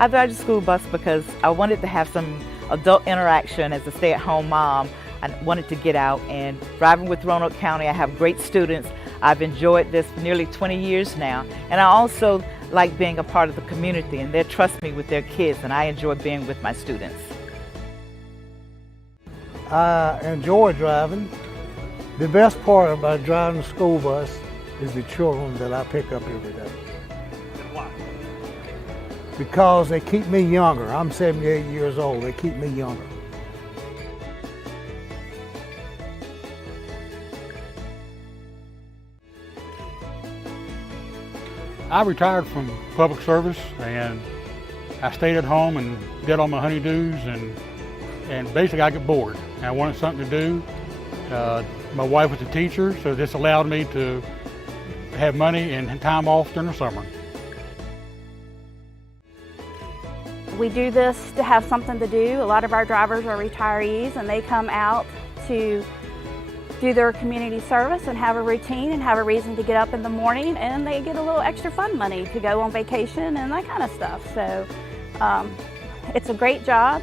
I drive the school bus because I wanted to have some adult interaction as a stay-at-home mom. I wanted to get out, and driving with Roanoke County, I have great students. I've enjoyed this for nearly 20 years now, and I also like being a part of the community, and they trust me with their kids, and I enjoy being with my students. I enjoy driving. The best part about driving the school bus is the children that I pick up every day. Why? Because they keep me younger. I'm 78 years old. They keep me younger. I retired from public service and I stayed at home and did all my honeydews and basically I got bored. I wanted something to do. My wife was a teacher, so this allowed me to have money and time off during the summer. We do this to have something to do. A lot of our drivers are retirees and they come out to do their community service and have a routine and have a reason to get up in the morning, and they get a little extra fun money to go on vacation and that kind of stuff. So it's a great job.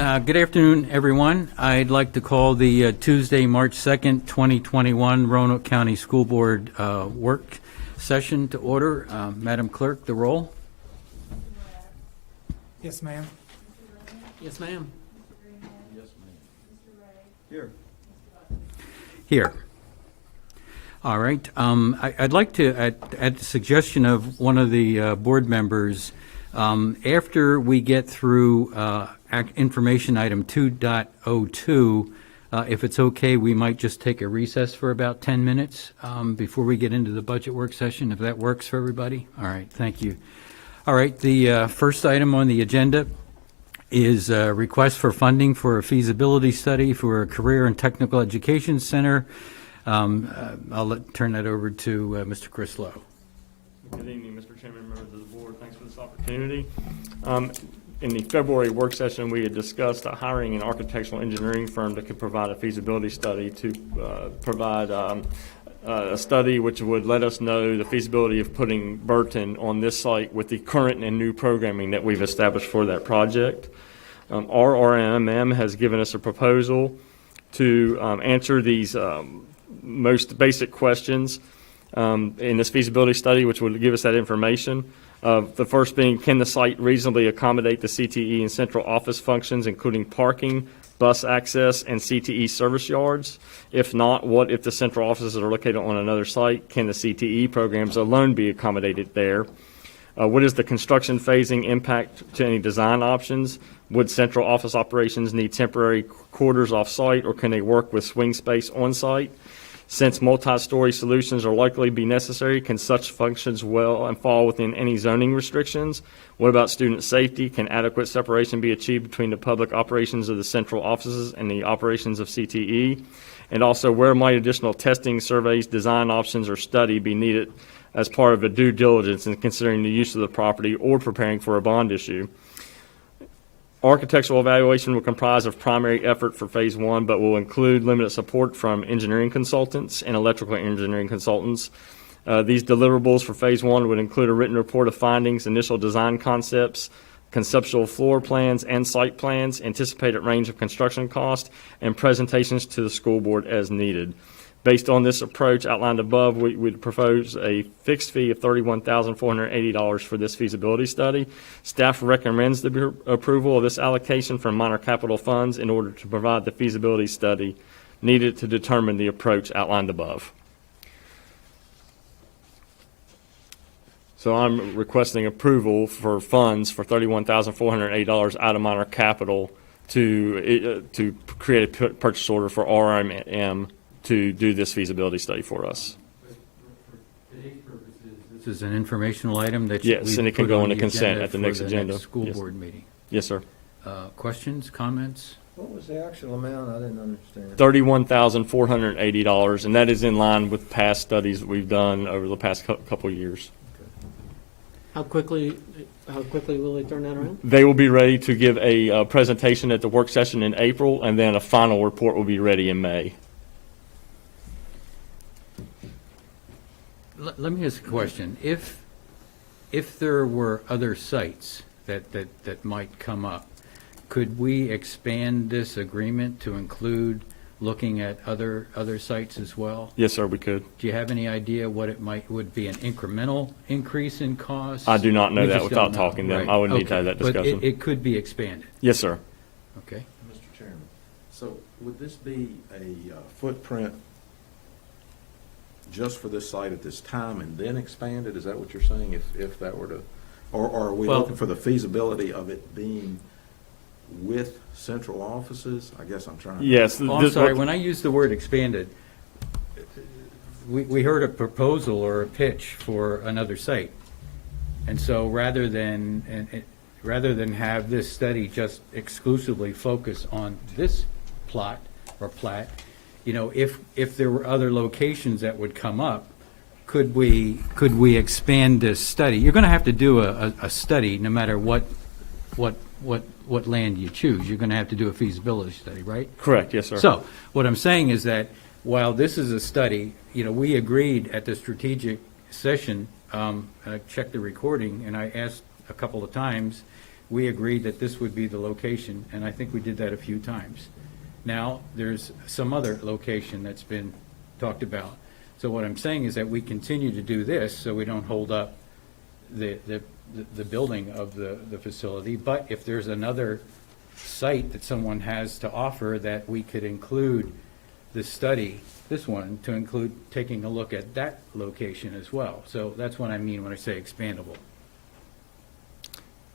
Good afternoon, everyone. I'd like to call the Tuesday, March 2nd, 2021 Roanoke County School Board work session to order. Madam Clerk, the roll. Yes, ma'am. Yes, ma'am. Here. All right. I'd like to, at the suggestion of one of the board members, after we get through information item 2.02, if it's okay, we might just take a recess for about 10 minutes before we get into the budget work session, if that works for everybody. All right, thank you. All right, the first item on the agenda is a request for funding for a feasibility study for a career and technical education center. I'll turn that over to Mr. Chris Lowe. Good evening, Mr. Chairman, members of the board. Thanks for this opportunity. In the February work session, we had discussed hiring an architectural engineering firm that could provide a feasibility study to provide a study which would let us know the feasibility of putting Burton on this site with the current and new programming that we've established for that project. RRMM has given us a proposal to answer these most basic questions in this feasibility study, which would give us that information. The first being, can the site reasonably accommodate the CTE and central office functions, including parking, bus access, and CTE service yards? If not, what if the central offices are located on another site? Can the CTE programs alone be accommodated there? What is the construction phasing impact to any design options? Would central office operations need temporary quarters off-site, or can they work with swing space on-site? Since multi-story solutions are likely to be necessary, can such functions well and fall within any zoning restrictions? What about student safety? Can adequate separation be achieved between the public operations of the central offices and the operations of CTE? And also, where might additional testing, surveys, design options, or study be needed as part of a due diligence in considering the use of the property or preparing for a bond issue? Architectural evaluation will comprise of primary effort for phase one, but will include limited support from engineering consultants and electrical engineering consultants. These deliverables for phase one would include a written report of findings, initial design concepts, conceptual floor plans and site plans, anticipated range of construction cost, and presentations to the school board as needed. Based on this approach outlined above, we would propose a fixed fee of $31,480 for this feasibility study. Staff recommends the approval of this allocation from minor capital funds in order to provide the feasibility study needed to determine the approach outlined above. So I'm requesting approval for funds for $31,480 out of minor capital to create a purchase order for RMM to do this feasibility study for us. For today's purposes, this is an informational item that yes, and it can go into consent at the next agenda. School board meeting. Yes, sir. Questions, comments? What was the actual amount? I didn't understand. $31,480, and that is in line with past studies that we've done over the past couple of years. How quickly will they turn that around? They will be ready to give a presentation at the work session in April, and then a final report will be ready in May. Let me ask a question. If there were other sites that might come up, could we expand this agreement to include looking at other sites as well? Yes, sir, we could. Do you have any idea what it would be, an incremental increase in cost? I do not know that without talking to them. Right. I would need to have that discussion. But it could be expanded. Yes, sir. Okay. Mr. Chairman, so would this be a footprint just for this site at this time and then expanded? Is that what you're saying, if that were to, or are we looking for the feasibility of it being with central offices? I guess I'm trying to... Yes. I'm sorry, when I use the word expanded, we heard a proposal or a pitch for another site. And so rather than have this study just exclusively focus on this plot or plat, you know, if there were other locations that would come up, could we expand this study? You're going to have to do a study no matter what land you choose. You're going to have to do a feasibility study, right? Correct. Yes, sir. So what I'm saying is that while this is a study, you know, we agreed at the strategic session, I checked the recording, and I asked a couple of times we agreed that this would be the location, and I think we did that a few times. Now, there's some other location that's been talked about. So what I'm saying is that we continue to do this so we don't hold up the building of the facility. But if there's another site that someone has to offer that we could include the study, this one, to include taking a look at that location as well. So that's what I mean when I say expandable.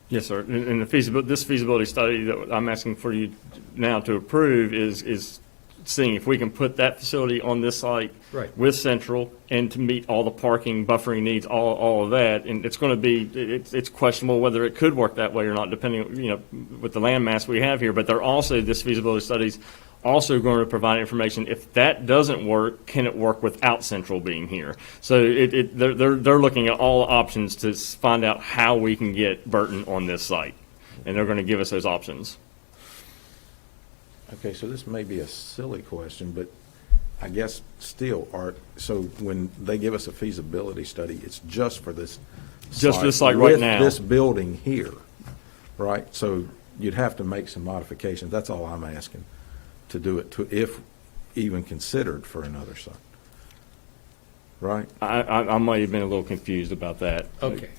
Yes, sir. And this feasibility study that I'm asking for you now to approve is seeing if we can put that facility on this site Right. with Central and to meet all the parking, buffering needs, all of that. And it's going to be, it's questionable whether it could work that way or not, depending, with the land mass we have here. But they're also, this feasibility study's also going to provide information. If that doesn't work, can it work without Central being here? So they're looking at all options to find out how we can get Burton on this site, and they're going to give us those options. Okay, so this may be a silly question, but I guess still, Art, so when they give us a feasibility study, it's just for this Just site this site right with now. this building here, right? So you'd have to make some modifications. That's all I'm asking, to do it, to if even considered for another site. Right? I might have been a little confused about that. Okay.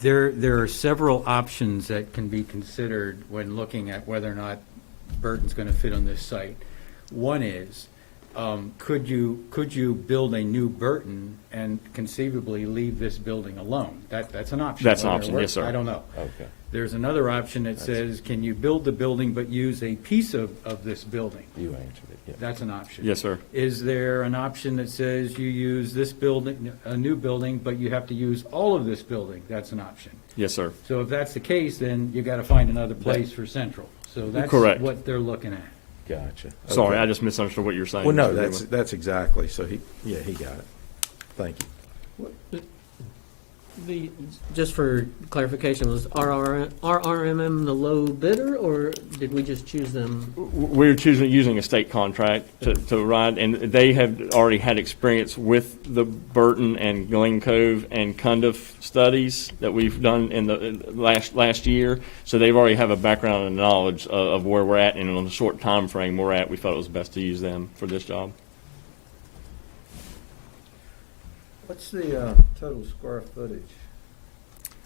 There are several options that can be considered when looking at whether or not Burton's going to fit on this site. One is, could you build a new Burton and conceivably leave this building alone? That's an option. That's an Whether it option, works, yes, sir. I don't know. Okay. There's another option that says, can you build the building but use a piece of this building? You answered it, yeah. That's an option. Yes, sir. Is there an option that says you use this building, a new building, but you have to use all of this building? That's an option. Yes, sir. So if that's the case, then you got to find another place for Central. So that's Correct. what they're looking at. Gotcha. Sorry, Okay. I just misunderstood what you were saying. Well, no, Mr. that's Goodwin. exactly, so he got it. Thank you. Just for clarification, was RRMM the low bidder, or did we just choose them? We're using a state contract to ride, and they have already had experience with the Burton and Glen Cove and Cundiff studies that we've done in the last year. So they've already have a background and knowledge of where we're at, and on the short time frame we're at, we felt it was best to use them for this job. What's the total square footage?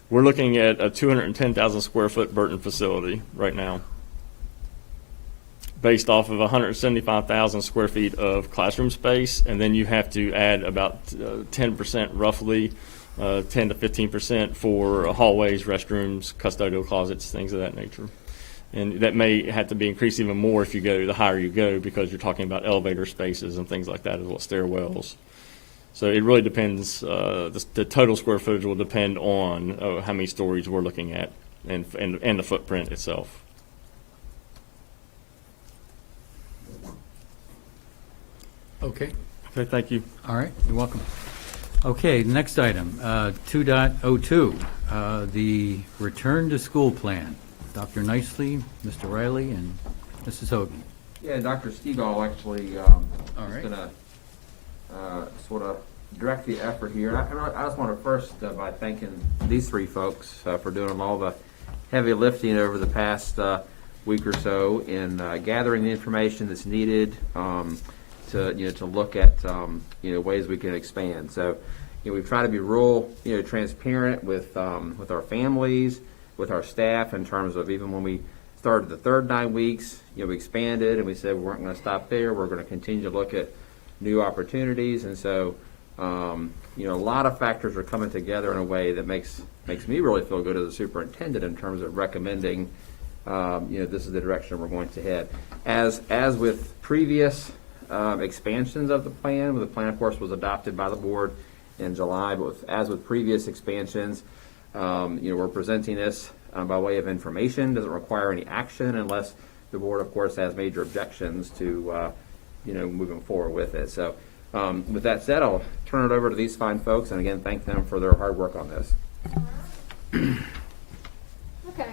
We're looking at a 210,000 square foot Burton facility right now, based off of 175,000 square feet of classroom space, and then you have to add about 10% roughly, 10 to 15% for hallways, restrooms, custodial closets, things of that nature. And that may have to be increased even more if you go, the higher you go, because you're talking about elevator spaces and things like that as well, stairwells. So it really depends, the total square footage will depend on how many stories we're looking at and the footprint itself. Okay. Okay, thank you. All right. You're welcome. Okay. Next item, 2.02, the return to school plan. Dr. Nicely, Mr. Riley, and Mrs. Hogan. Yeah, Dr. Stegall actually All right. is going to sort of direct the effort here. I just want to first, by thanking these three folks for doing all the heavy lifting over the past week or so in gathering the information that's needed to look at ways we can expand. So we've tried to be real transparent with our families, with our staff, in terms of even when we started the third 9 weeks, we expanded and we said we weren't going to stop there. We're going to continue to look at new opportunities, and so a lot of factors are coming together in a way that makes me really feel good as a superintendent in terms of recommending this is the direction we're going to head. As with previous expansions of the plan of course was adopted by the board in July, but as with previous expansions, we're presenting this by way of information. Doesn't require any action unless the board, of course, has major objections to moving forward with it. So with that said, I'll turn it over to these fine folks, and again, thank them for their hard work on this. Okay,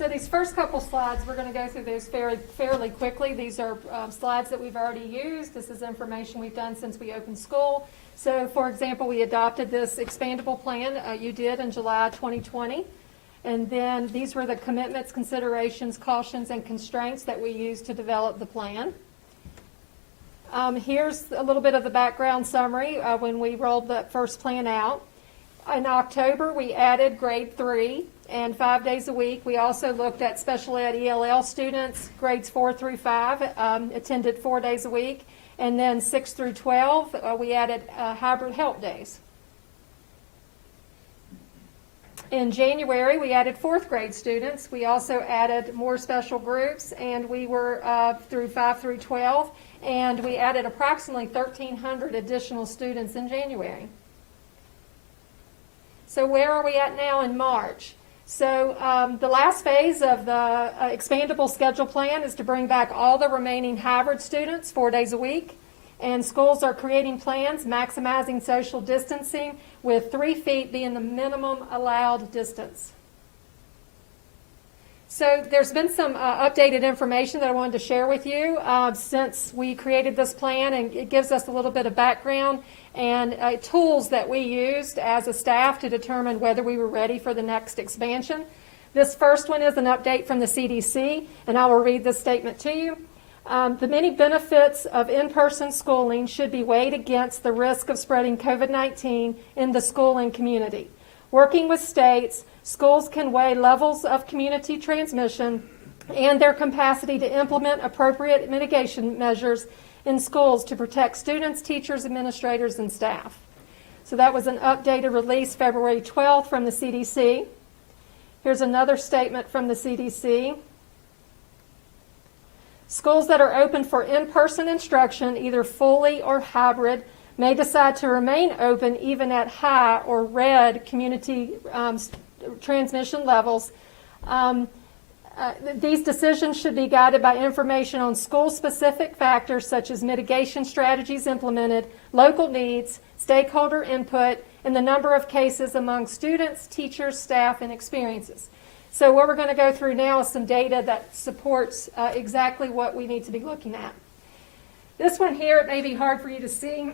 So these first couple slides, we're going to go through those fairly quickly. These are slides that we've already used. This is information we've done since we opened school. So, for example, we adopted this expandable plan you did in July 2020. And then these were the commitments, considerations, cautions, and constraints that we used to develop the plan. Here's a little bit of the background summary when we rolled that first plan out. In October, we added grade 3 and 5 days a week. We also looked at special ed ELL students, grades 4 through 5, attended 4 days a week. And then 6 through 12, we added hybrid help days. In January, we added 4th grade students. We also added more special groups, and we were through 5 through 12, and we added approximately 1,300 additional students in January. So where are we at now in March? So the last phase of the expandable schedule plan is to bring back all the remaining hybrid students 4 days a week. And schools are creating plans maximizing social distancing with 3 feet being the minimum allowed distance. So there's been some updated information that I wanted to share with you since we created this plan, and it gives us a little bit of background and tools that we used as a staff to determine whether we were ready for the next expansion. This first one is an update from the CDC, and I will read this statement to you. The many benefits of in-person schooling should be weighed against the risk of spreading COVID-19 in the schooling community. Working with states, schools can weigh levels of community transmission and their capacity to implement appropriate mitigation measures in schools to protect students, teachers, administrators, and staff. So that was an updated release February 12th from the CDC. Here's another statement from the CDC. Schools that are open for in-person instruction, either fully or hybrid, may decide to remain open even at high or red community transmission levels. These decisions should be guided by information on school-specific factors such as mitigation strategies implemented, local needs, stakeholder input, and the number of cases among students, teachers, staff, and experiences. So what we're going to go through now is some data that supports exactly what we need to be looking at. This one here, it may be hard for you to see,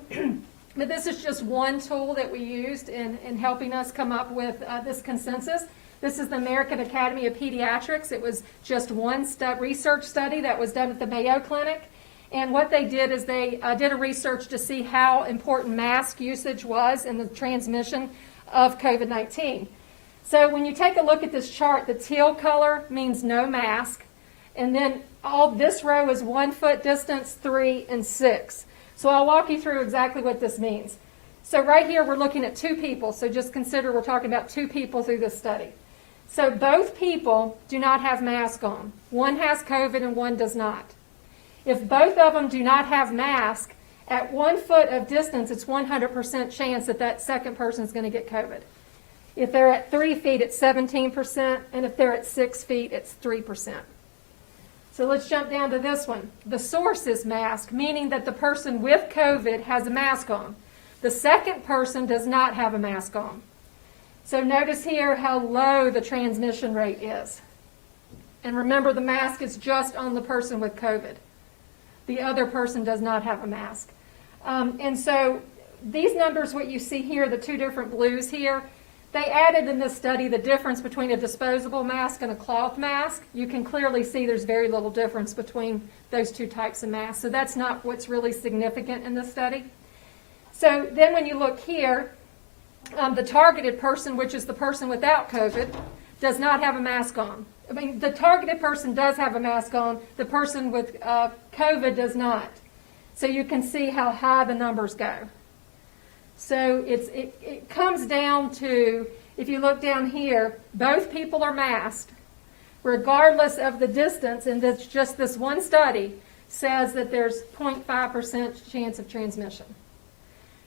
but this is just one tool that we used in helping us come up with this consensus. This is the American Academy of Pediatrics. It was just one research study that was done at the Mayo Clinic. And what they did is they did a research to see how important mask usage was in the transmission of COVID-19. So when you take a look at this chart, the teal color means no mask. And then all this row is 1 foot distance, 3, and 6. So I'll walk you through exactly what this means. So right here we're looking at 2 people. So just consider we're talking about 2 people through this study. So both people do not have masks on. One has COVID and one does not. If both of them do not have masks, at 1 foot of distance, it's 100% chance that that second person is going to get COVID. If they're at 3 feet, it's 17%, and if they're at 6 feet, it's 3%. So let's jump down to this one. The source is mask, meaning that the person with COVID has a mask on. The second person does not have a mask on. So notice here how low the transmission rate is. And remember, the mask is just on the person with COVID. The other person does not have a mask. And so these numbers, what you see here, the 2 different blues here, they added in this study the difference between a disposable mask and a cloth mask. You can clearly see there's very little difference between those 2 types of masks. So that's not what's really significant in this study. So then when you look here, the targeted person, which is the person without COVID, does not have a mask on. I mean, the targeted person does have a mask on. The person with COVID does not. So you can see how high the numbers go. So it comes down to, if you look down here, both people are masked, regardless of the distance, and that's just this one study says that there's 0.5% chance of transmission.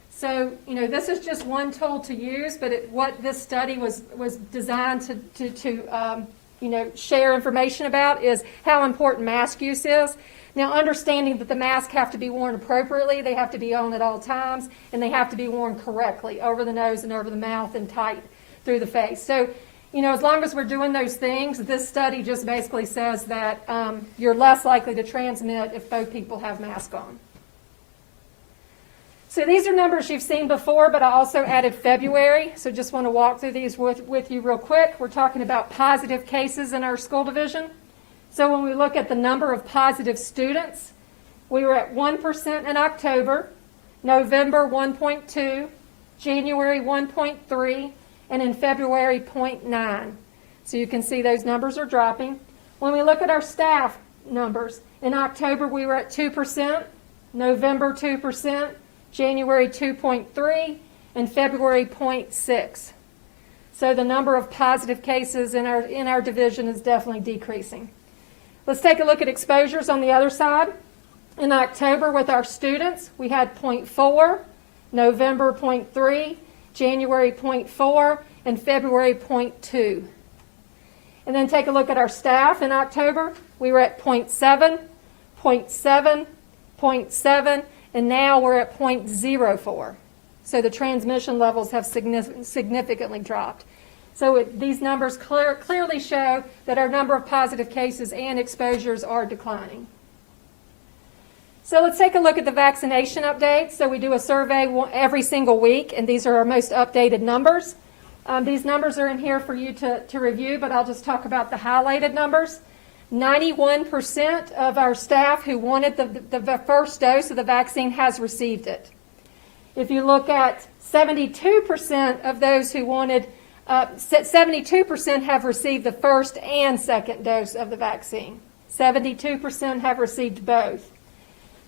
So, this is just one tool to use, but what this study was designed to share information about is how important mask use is. Now, understanding that the masks have to be worn appropriately, they have to be on at all times, and they have to be worn correctly over the nose and over the mouth and tight through the face. So you know, as long as we're doing those things, this study just basically says that you're less likely to transmit if both people have masks on. So these are numbers you've seen before, but I also added February. So just want to walk through these with you real quick. We're talking about positive cases in our school division. So when we look at the number of positive students, we were at 1% in October, November 1.2, January 1.3, and in February 0.9. So you can see those numbers are dropping. When we look at our staff numbers, in October we were at 2%, November 2%, January 2.3, and February 0.6. So the number of positive cases in our division is definitely decreasing. Let's take a look at exposures on the other side. In October with our students, we had 0.4, November 0.3, January 0.4, and February 0.2. And then take a look at our staff in October. We were at 0.7, 0.7, 0.7, and now we're at 0.04. So the transmission levels have significantly dropped. So these numbers clearly show that our number of positive cases and exposures are declining. So let's take a look at the vaccination updates. So we do a survey every single week, and these are our most updated numbers. These numbers are in here for you to review, but I'll just talk about the highlighted numbers. 91% of our staff who wanted the first dose of the vaccine has received it. If you look at 72% of those who wanted, 72% have received the first and second dose of the vaccine. 72% have received both.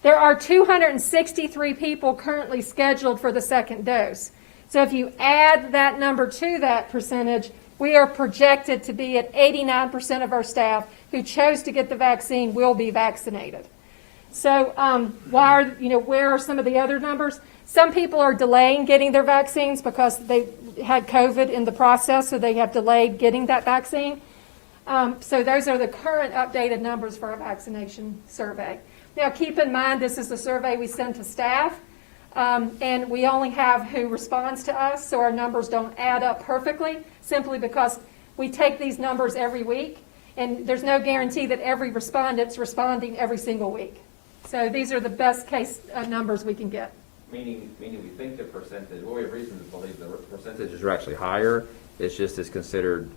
There are 263 people currently scheduled for the second dose. So if you add that number to that percentage, we are projected to be at 89% of our staff who chose to get the vaccine will be vaccinated. So where are some of the other numbers? Some people are delaying getting their vaccines because they had COVID in the process, so they have delayed getting that vaccine. So those are the current updated numbers for our vaccination survey. Now keep in mind this is the survey we send to staff, and we only have who responds to us, so our numbers don't add up perfectly, simply because we take these numbers every week, and there's no guarantee that every respondent's responding every single week. So these are the best case numbers we can get. Meaning we think the percentage, well, we have reason to believe the percentages are actually higher. It's just it's considered,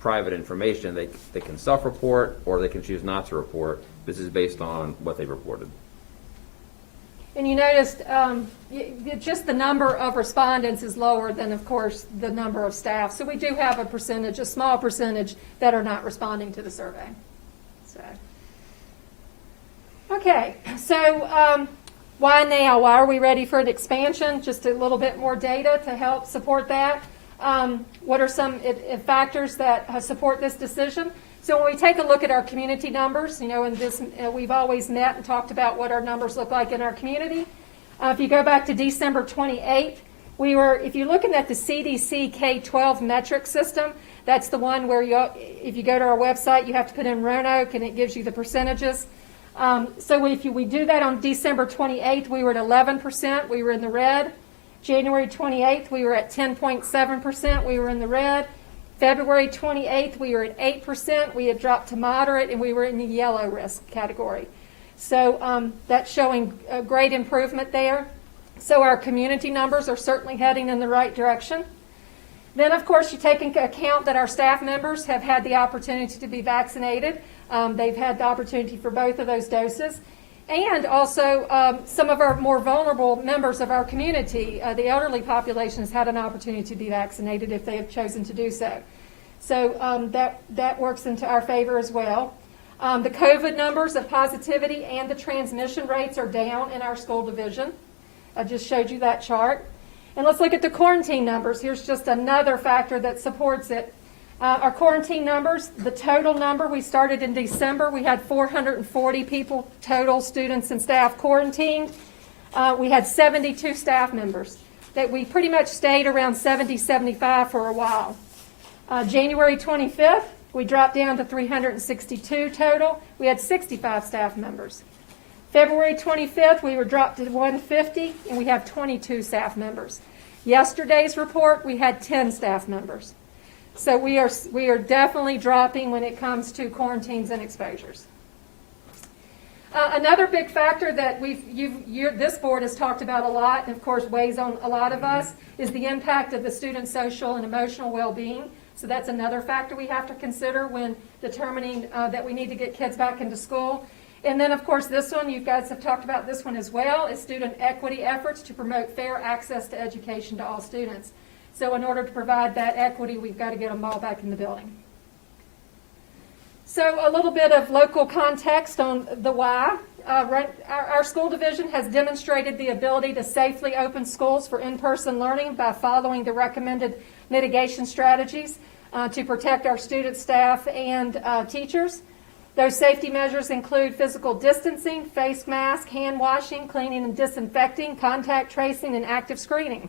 private information. They can self-report or they can choose not to report. This is based on what they've reported. And you noticed just the number of respondents is lower than, of course, the number of staff. So we do have a small percentage that are not responding to the survey. So, okay, so why now? Why are we ready for an expansion? Just a little bit more data to help support that. What are some factors that support this decision? So when we take a look at our community numbers, in this, we've always met and talked about what our numbers look like in our community. If you go back to December 28th, if you're looking at the CDC K-12 metric system, that's the one where if you go to our website, you have to put in Roanoke and it gives you the percentages. So if we do that on December 28th, we were at 11%, we were in the red. January 28th, we were at 10.7%, we were in the red. February 28th, we were at 8%. We had dropped to moderate, and we were in the yellow risk category. So that's showing a great improvement there. So our community numbers are certainly heading in the right direction. Then, of course, you take into account that our staff members have had the opportunity to be vaccinated. They've had the opportunity for both of those doses. And also some of our more vulnerable members of our community, the elderly population, has had an opportunity to be vaccinated if they have chosen to do so. So that works into our favor as well. The COVID numbers of positivity and the transmission rates are down in our school division. I just showed you that chart. And let's look at the quarantine numbers. Here's just another factor that supports it. Our quarantine numbers, the total number, we started in December. We had 440 people, total students and staff quarantined. We had 72 staff members. That we pretty much stayed around 70, 75 for a while. January 25th, we dropped down to 362 total. We had 65 staff members. February 25th, we were dropped to 150, and we have 22 staff members. Yesterday's report, we had 10 staff members. So we are definitely dropping when it comes to quarantines and exposures. Another big factor that this board has talked about a lot, and of course weighs on a lot of us, is the impact of the student's social and emotional well-being. So that's another factor we have to consider when determining that we need to get kids back into school. And then, of course, this one, you guys have talked about this one as well, is student equity efforts to promote fair access to education to all students. So in order to provide that equity, we've got to get them all back in the building. So a little bit of local context on the why. Our school division has demonstrated the ability to safely open schools for in-person learning by following the recommended mitigation strategies to protect our students, staff, and teachers. Those safety measures include physical distancing, face mask, hand washing, cleaning and disinfecting, contact tracing, and active screening.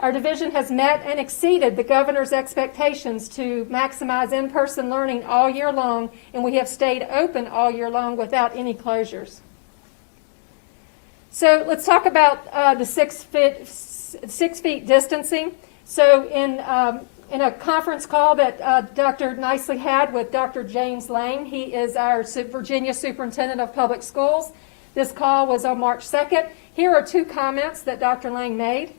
Our division has met and exceeded the governor's expectations to maximize in-person learning all year long, and we have stayed open all year long without any closures. So let's talk about the 6 feet distancing. So in a conference call that Dr. Nicely had with Dr. James Lane, he is our Virginia Superintendent of Public Schools. This call was on March 2nd. Here are 2 comments that Dr. Lane made.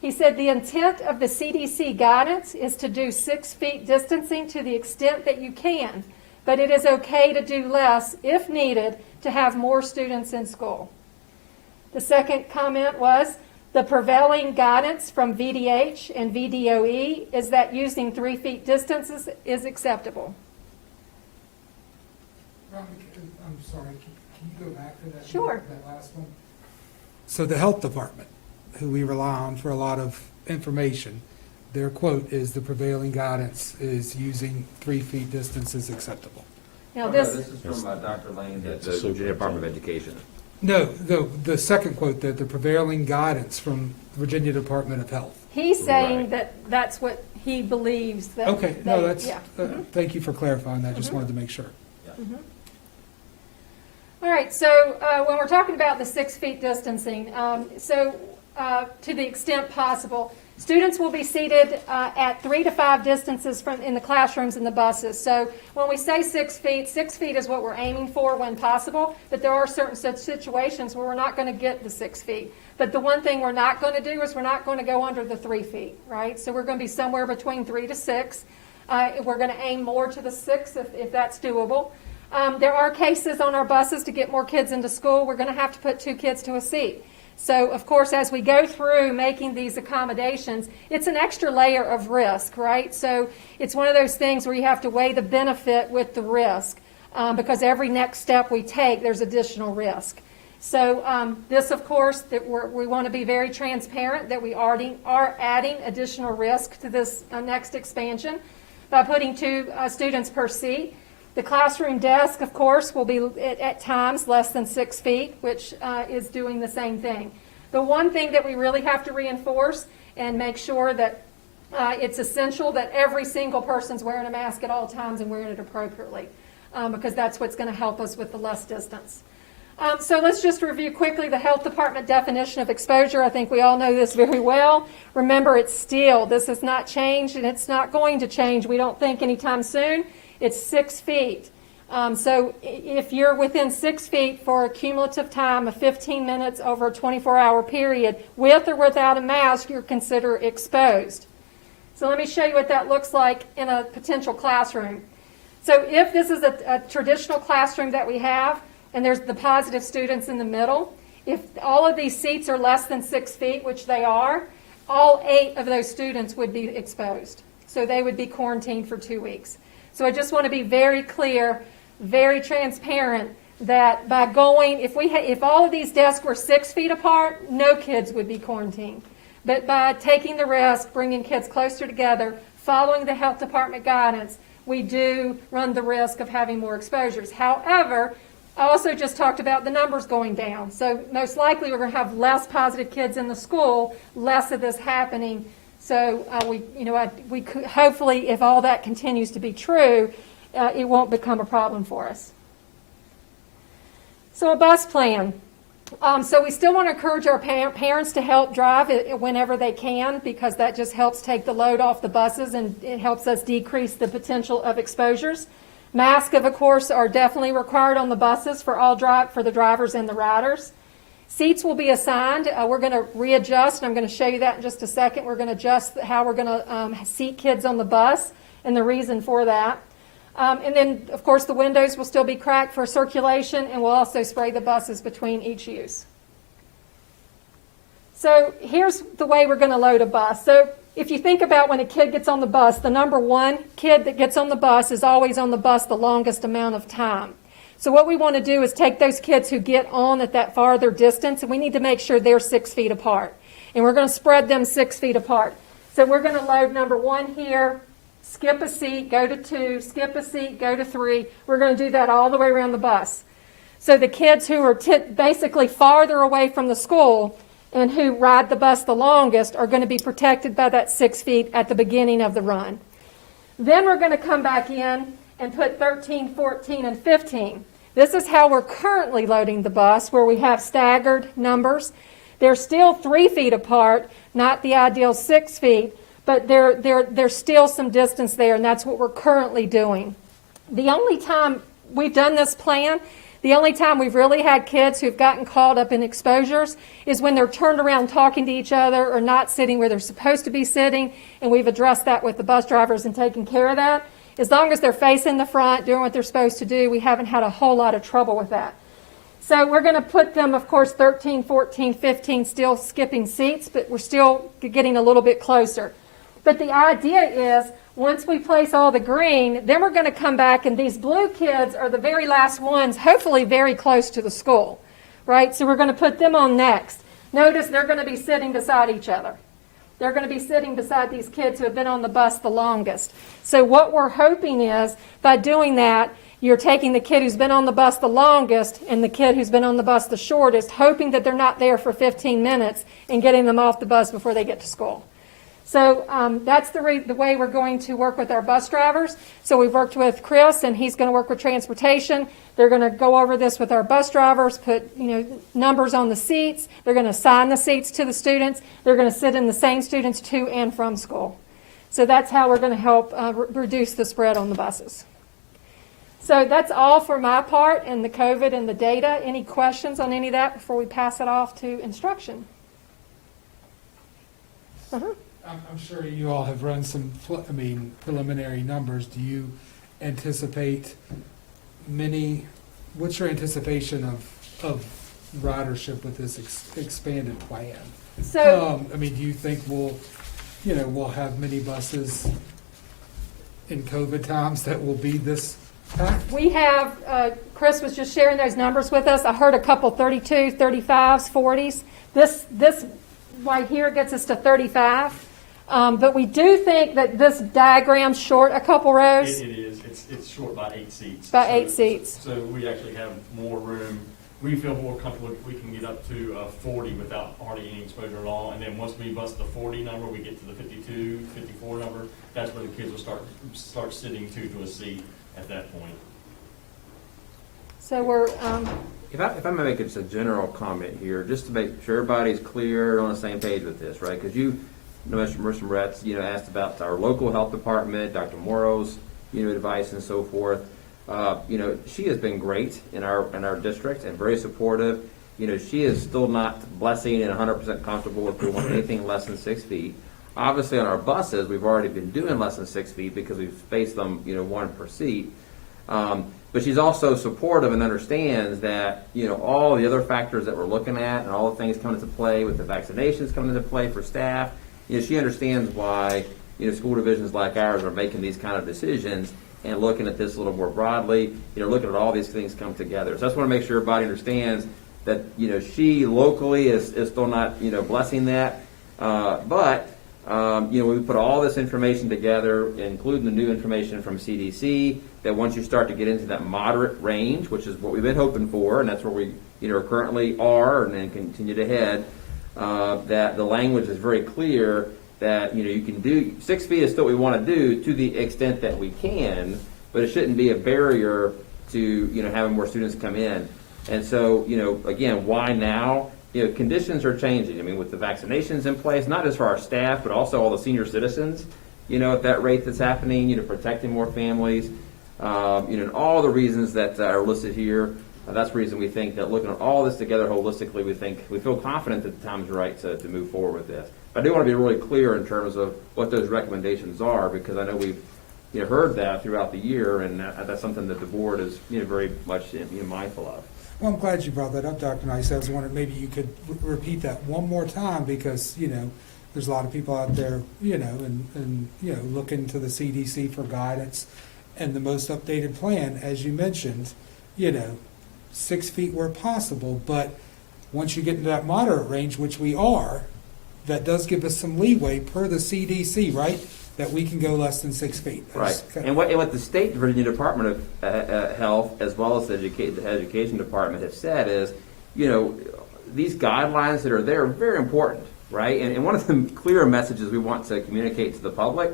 He said the intent of the CDC guidance is to do 6 feet distancing to the extent that you can, but it is okay to do less if needed to have more students in school. The second comment was the prevailing guidance from VDH and VDOE is that using 3 feet distances is acceptable. I'm sorry, can you go back to that? Sure. That last one? So the health department, who we rely on for a lot of information, their quote is the prevailing guidance is using 3 feet distance is acceptable. Now This is from Dr. Lane at the Virginia Department of Education. No, the second quote, that the prevailing guidance from Virginia Department of Health. He's saying that that's what he believes. That Okay, no, that's, yeah. Thank you for clarifying that, just wanted to make sure. All right, so when we're talking about the 6 feet distancing, to the extent possible, students will be seated at 3 to 5 distances in the classrooms and the buses. So when we say 6 feet is what we're aiming for when possible, but there are certain such situations where we're not going to get the 6 feet. But the one thing we're not going to do is we're not going to go under the 3 feet, right? So we're going to be somewhere between 3 to 6. We're going to aim more to the 6 if that's doable. There are cases on our buses to get more kids into school. We're going to have to put 2 kids to a seat. So, of course, as we go through making these accommodations, it's an extra layer of risk, right? So it's one of those things where you have to weigh the benefit with the risk because every next step we take, there's additional risk. So this, of course, that we want to be very transparent that we already are adding additional risk to this next expansion by putting 2 students per seat. The classroom desk, of course, will be at times less than 6 feet, which is doing the same thing. The one thing that we really have to reinforce and make sure that it's essential that every single person's wearing a mask at all times and wearing it appropriately, because that's what's going to help us with the less distance. So let's just review quickly the health department definition of exposure. I think we all know this very well. Remember, it's still, this has not changed and it's not going to change, we don't think, anytime soon. It's 6 feet. So if you're within 6 feet for a cumulative time of 15 minutes over a 24-hour period, with or without a mask, you're considered exposed. So let me show you what that looks like in a potential classroom. So if this is a traditional classroom that we have, and there's the positive students in the middle, if all of these seats are less than 6 feet, which they are, all 8 of those students would be exposed. So they would be quarantined for 2 weeks. So I just want to be very clear, very transparent, that by going, if all of these desks were 6 feet apart, no kids would be quarantined. But by taking the risk, bringing kids closer together, following the health department guidance, we do run the risk of having more exposures. However, I also just talked about the numbers going down. So most likely we're going to have less positive kids in the school, less of this happening. So we could, hopefully, if all that continues to be true, it won't become a problem for us. So a bus plan. So we still want to encourage our parents to help drive whenever they can, because that just helps take the load off the buses and it helps us decrease the potential of exposures. Masks, of course, are definitely required on the buses for for the drivers and the riders. Seats will be assigned. We're going to readjust, and I'm going to show you that in just a second. We're going to adjust how we're going to seat kids on the bus and the reason for that. And then, of course, the windows will still be cracked for circulation, and we'll also spray the buses between each use. So here's the way we're going to load a bus. So if you think about when a kid gets on the bus, the number one kid that gets on the bus is always on the bus the longest amount of time. So what we want to do is take those kids who get on at that farther distance, and we need to make sure they're 6 feet apart. And we're going to spread them 6 feet apart. So we're going to load number one here, skip a seat, go to 2, skip a seat, go to 3. We're going to do that all the way around the bus. So the kids who are basically farther away from the school and who ride the bus the longest are going to be protected by that 6 feet at the beginning of the run. Then we're going to come back in and put 13, 14, and 15. This is how we're currently loading the bus, where we have staggered numbers. They're still 3 feet apart, not the ideal 6 feet, but there's still some distance there, and that's what we're currently doing. The only time we've done this plan, the only time we've really had kids who've gotten caught up in exposures is when they're turned around talking to each other or not sitting where they're supposed to be sitting, and we've addressed that with the bus drivers and taken care of that. As long as they're facing the front, doing what they're supposed to do, we haven't had a whole lot of trouble with that. So we're going to put them, of course, 13, 14, 15, still skipping seats, but we're still getting a little bit closer. But the idea is, once we place all the green, then we're going to come back, and these blue kids are the very last ones, hopefully very close to the school, right? So we're going to put them on next. Notice they're going to be sitting beside each other. They're going to be sitting beside these kids who have been on the bus the longest. So what we're hoping is, by doing that, you're taking the kid who's been on the bus the longest and the kid who's been on the bus the shortest, hoping that they're not there for 15 minutes and getting them off the bus before they get to school. So that's the way we're going to work with our bus drivers. So we've worked with Chris, and he's going to work with transportation. They're going to go over this with our bus drivers, put numbers on the seats. They're going to assign the seats to the students. They're going to sit in the same students to and from school. So that's how we're going to help reduce the spread on the buses. So that's all for my part and the COVID and the data. Any questions on any of that before we pass it off to instruction? Uh-huh. I'm sure you all have run some, preliminary numbers. Do you anticipate what's your anticipation of ridership with this expanded plan? So, do you think we'll have many buses in COVID times that will be this packed? we have, Chris was just sharing those numbers with us. I heard a couple 32, 35s, 40s. This right here gets us to 35. But we do think that this diagram's short a couple rows. It is. It's short by 8 seats. By 8 seats. So we actually have more room. We feel more comfortable if we can get up to 40 without hardly any exposure at all. And then once we bust the 40 number, we get to the 52, 54 number. That's where the kids will start sitting 2 to a seat at that point. So we're... If I may make just a general comment here, just to make sure everybody's clear on the same page with this, right? Because Mr. Moretz, asked about our local health department, Dr. Morrow's, advice and so forth. She has been great in our district and very supportive. She is still not blessing and 100% comfortable if we want anything less than 6 feet. Obviously, on our buses, we've already been doing less than 6 feet because we've spaced them, 1 per seat. But she's also supportive and understands that, all the other factors that we're looking at and all the things coming into play with the vaccinations coming into play for staff. She understands why, school divisions like ours are making these kind of decisions and looking at this a little more broadly, looking at all these things come together. So I just want to make sure everybody understands that, she locally is still not, blessing that. But we put all this information together, including the new information from CDC, that once you start to get into that moderate range, which is what we've been hoping for, and that's where we, currently are and then continue to head, that the language is very clear that you can do 6 feet is still what we want to do to the extent that we can, but it shouldn't be a barrier to having more students come in. And so, again, why now? Conditions are changing. I mean, with the vaccinations in place, not just for our staff, but also all the senior citizens, at that rate that's happening, protecting more families, and all the reasons that are listed here. That's the reason we think that looking at all this together holistically, we feel confident that the time is right to move forward with this. But I do want to be really clear in terms of what those recommendations are, because I know we've heard that throughout the year, and that's something that the board is very much mindful of. Well, I'm glad you brought that up, Dr. Nice. I was wondering maybe you could repeat that one more time, because, there's a lot of people out there, and looking to the CDC for guidance. And the most updated plan, as you mentioned, 6 feet where possible. But once you get into that moderate range, which we are, that does give us some leeway per the CDC, right? That we can go less than 6 feet. Right. And what the State Virginia Department of Health, as well as the Education Department, have said is, these guidelines that are there are very important, right? And one of the clear messages we want to communicate to the public: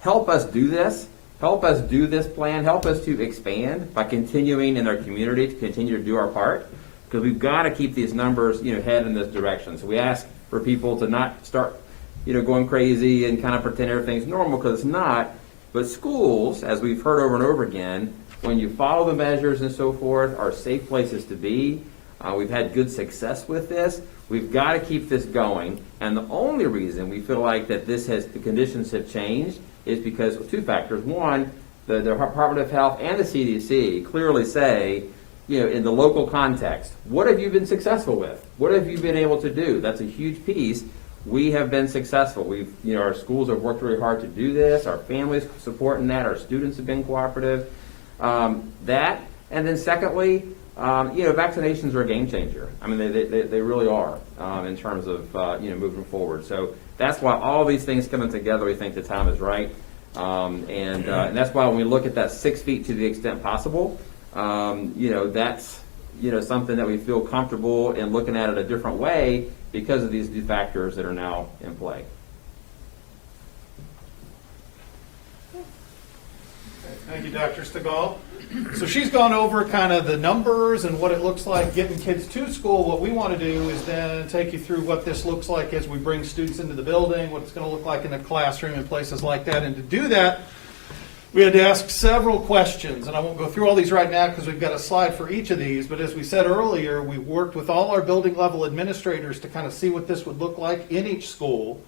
help us do this. Help us do this plan. Help us to expand by continuing in our community to continue to do our part, because we've got to keep these numbers, head in this direction. So we ask for people to not start, going crazy and kind of pretend everything's normal, because it's not. But schools, as we've heard over and over again, when you follow the measures and so forth, are safe places to be. We've had good success with this. We've got to keep this going. And the only reason we feel like that the conditions have changed is because of two factors. One, the Department of Health and the CDC clearly say, in the local context, what have you been successful with? What have you been able to do? That's a huge piece. We have been successful. Our schools have worked really hard to do this. Our families supporting that. Our students have been cooperative. That, and then secondly, vaccinations are a game changer. I mean, they really are in terms of moving forward. So that's why all these things coming together, we think the time is right, and that's why when we look at that 6 feet to the extent possible, that's something that we feel comfortable in looking at it a different way because of these new factors that are now in play. Thank you, Dr. Stegall. So she's gone over kind of the numbers and what it looks like getting kids to school. What we want to do is then take you through what this looks like as we bring students into the building, what it's going to look like in the classroom and places like that. And to do that, we had to ask several questions. And I won't go through all these right now because we've got a slide for each of these. But as we said earlier, we worked with all our building level administrators to kind of see what this would look like in each school.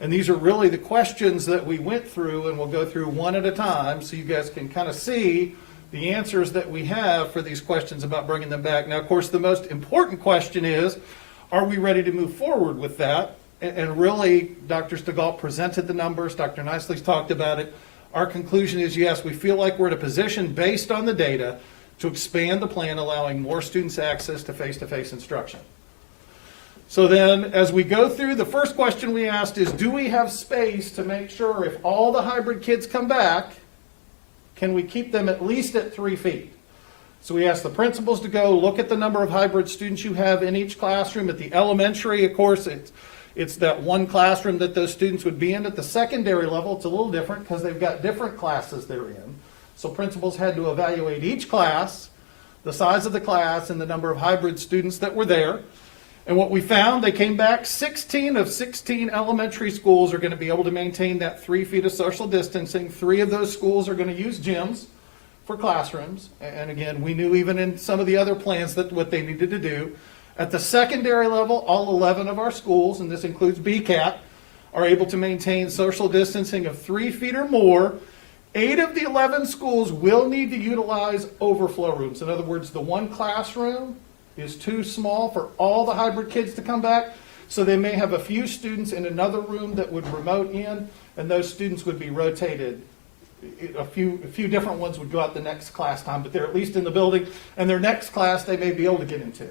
And these are really the questions that we went through, and we'll go through one at a time so you guys can kind of see the answers that we have for these questions about bringing them back. Now, of course, the most important question is, are we ready to move forward with that? And really, Dr. Stegall presented the numbers. Dr. Nicely's talked about it. Our conclusion is, yes, we feel like we're in a position, based on the data, to expand the plan, allowing more students access to face-to-face instruction. So then, as we go through, the first question we asked is, do we have space to make sure if all the hybrid kids come back, can we keep them at least at 3 feet? So we asked the principals to go look at the number of hybrid students you have in each classroom. At the elementary, of course, it's that one classroom that those students would be in. At the secondary level, it's a little different because they've got different classes they're in. So principals had to evaluate each class, the size of the class, and the number of hybrid students that were there. And what we found, they came back, 16 of 16 elementary schools are going to be able to maintain that 3 feet of social distancing. 3 of those schools are going to use gyms for classrooms. And again, we knew even in some of the other plans that what they needed to do. At the secondary level, all 11 of our schools, and this includes BCAT, are able to maintain social distancing of 3 feet or more. 8 of the 11 schools will need to utilize overflow rooms. In other words, the one classroom is too small for all the hybrid kids to come back, so they may have a few students in another room that would remote in, and those students would be rotated. A few different ones would go out the next class time, but they're at least in the building, and their next class they may be able to get into.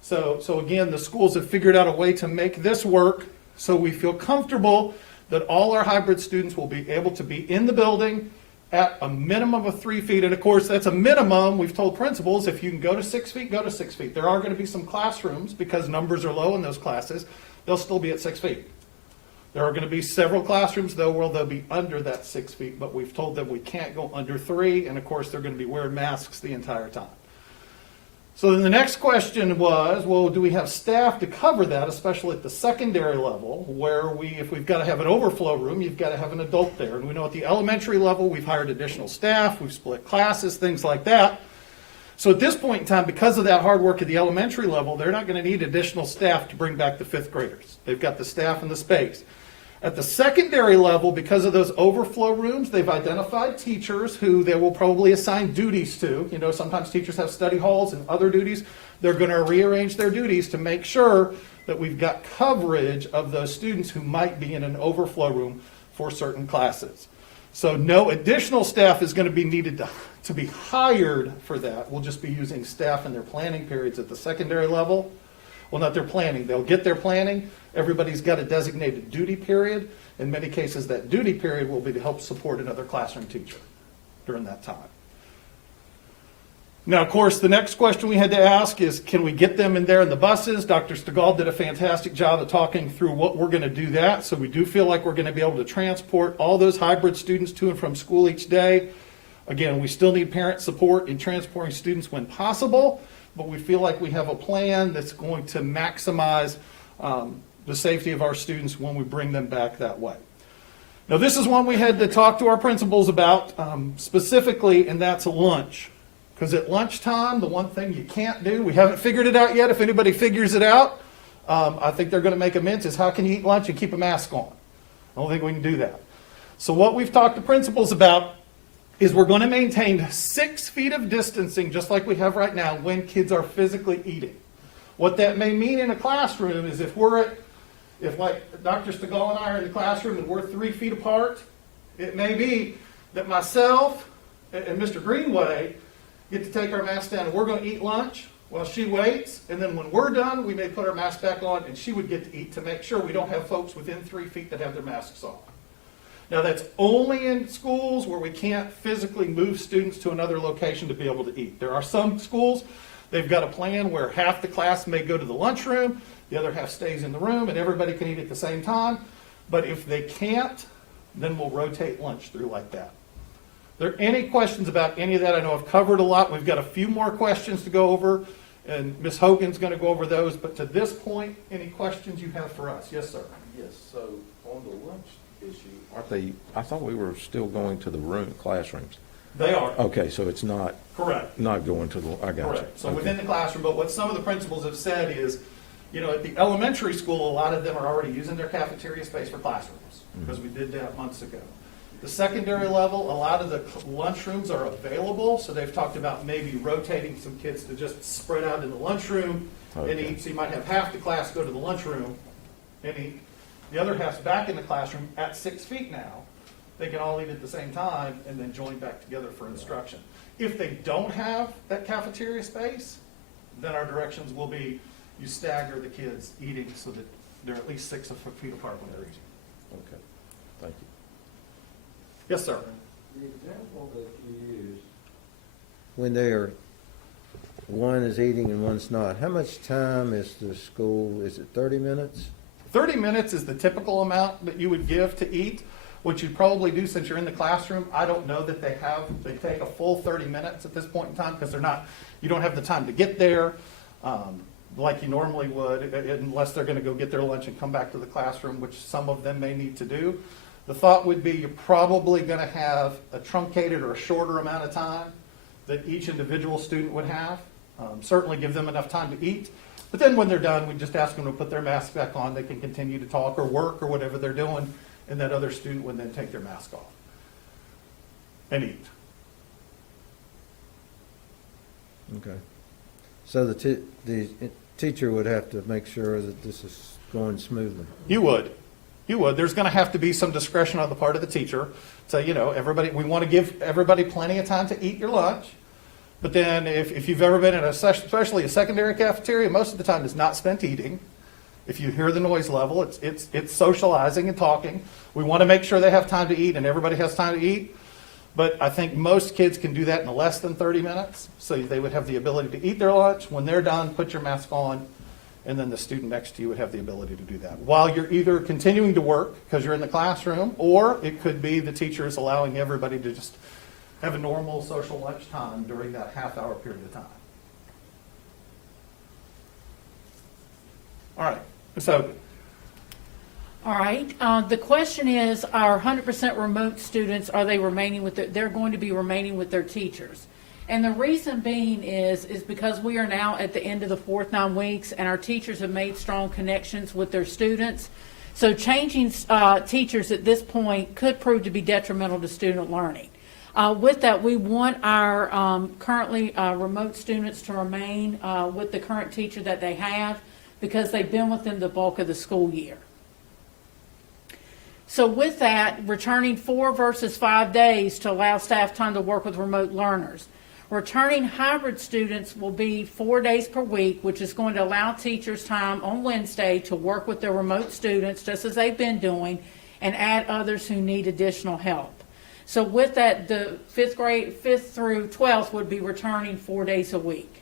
So again, the schools have figured out a way to make this work, so we feel comfortable that all our hybrid students will be able to be in the building at a minimum of 3 feet. And of course, that's a minimum. We've told principals, if you can go to 6 feet, go to 6 feet. There are going to be some classrooms, because numbers are low in those classes, they'll still be at 6 feet. There are going to be several classrooms, though, where they'll be under that 6 feet, but we've told them we can't go under 3, and of course, they're going to be wearing masks the entire time. So then the next question was, well, do we have staff to cover that, especially at the secondary level, where if we've got to have an overflow room, you've got to have an adult there. And we know at the elementary level, we've hired additional staff, we've split classes, things like that. So at this point in time, because of that hard work at the elementary level, they're not going to need additional staff to bring back the fifth graders. They've got the staff and the space. At the secondary level, because of those overflow rooms, they've identified teachers who they will probably assign duties to. You know, sometimes teachers have study halls and other duties. They're going to rearrange their duties to make sure that we've got coverage of those students who might be in an overflow room for certain classes. So no additional staff is going to be needed to be hired for that. We'll just be using staff in their planning periods at the secondary level. Well, not their planning. They'll get their planning. Everybody's got a designated duty period. In many cases, that duty period will be to help support another classroom teacher during that time. Now, of course, the next question we had to ask is, can we get them in there in the buses? Dr. Stegall did a fantastic job of talking through what we're going to do that. So we do feel like we're going to be able to transport all those hybrid students to and from school each day. Again, we still need parent support in transporting students when possible, but we feel like we have a plan that's going to maximize the safety of our students when we bring them back that way. Now, this is one we had to talk to our principals about specifically, and that's lunch. Because at lunchtime, the one thing you can't do, we haven't figured it out yet. If anybody figures it out, I think they're going to make amends, is how can you eat lunch and keep a mask on? I don't think we can do that. So what we've talked to principals about is we're going to maintain 6 feet of distancing, just like we have right now, when kids are physically eating. What that may mean in a classroom is if like Dr. Stegall and I are in the classroom and we're 3 feet apart, it may be that myself and Mr. Greenway get to take our masks down and we're going to eat lunch while she waits, and then when we're done, we may put our masks back on and she would get to eat to make sure we don't have folks within 3 feet that have their masks on. Now, that's only in schools where we can't physically move students to another location to be able to eat. There are some schools, they've got a plan where half the class may go to the lunchroom, the other half stays in the room, and everybody can eat at the same time. But if they can't, then we'll rotate lunch through like that. Are there any questions about any of that? I know I've covered a lot. We've got a few more questions to go over, and Ms. Hogan's going to go over those. But to this point, any questions you have for us? Yes, sir. Yes, so on the lunch issue, I thought we were still going to the classrooms. They are. Okay, so it's not. Correct. Not going to I got Correct. you. So okay. Within the classroom, but what some of the principals have said is, you know, at the elementary school, a lot of them are already using their cafeteria space for classrooms, because we did that months ago. The secondary level, a lot of the lunchrooms are available, so they've talked about maybe rotating some kids to just spread out in the lunchroom and eat. So you might have half the class go to the lunchroom and eat. The other half's back in the classroom at 6 feet now. They can all eat at the same time and then join back together for instruction. If they don't have that cafeteria space, then our directions will be you stagger the kids eating so that they're at least 6 feet apart when they're eating. Okay, thank you. Yes, sir. The example that you used, when one is eating and one's not, how much time is the school, is it 30 minutes? 30 minutes is the typical amount that you would give to eat. What you'd probably do since you're in the classroom, I don't know that they take a full 30 minutes at this point in time because you don't have the time to get there like you normally would unless they're going to go get their lunch and come back to the classroom, which some of them may need to do. The thought would be you're probably going to have a truncated or a shorter amount of time that each individual student would have. Certainly give them enough time to eat. But then when they're done, we just ask them to put their mask back on. They can continue to talk or work or whatever they're doing, and that other student would then take their mask off and eat. Okay. So the teacher would have to make sure that this is going smoothly. You would. There's going to have to be some discretion on the part of the teacher. So, you know, we want to give everybody plenty of time to eat your lunch. But then if you've ever been in especially a secondary cafeteria, most of the time is not spent eating. If you hear the noise level, it's socializing and talking. We want to make sure they have time to eat and everybody has time to eat. But I think most kids can do that in less than 30 minutes. So they would have the ability to eat their lunch. When they're done, put your mask on. And then the student next to you would have the ability to do that while you're either continuing to work because you're in the classroom, or it could be the teacher is allowing everybody to just have a normal social lunch time during that half-hour period of time. All right, so All right. The question is, our 100% remote students, are they remaining with they're going to be remaining with their teachers. And the reason being is because we are now at the end of the fourth 9 weeks and our teachers have made strong connections with their students. So changing teachers at this point could prove to be detrimental to student learning. With that, we want our currently remote students to remain with the current teacher that they have because they've been with them the bulk of the school year. So with that, returning 4 versus 5 days to allow staff time to work with remote learners. Returning hybrid students will be 4 days per week, which is going to allow teachers time on Wednesday to work with their remote students, just as they've been doing, and add others who need additional help. So with that, the 5th through 12th would be returning 4 days a week.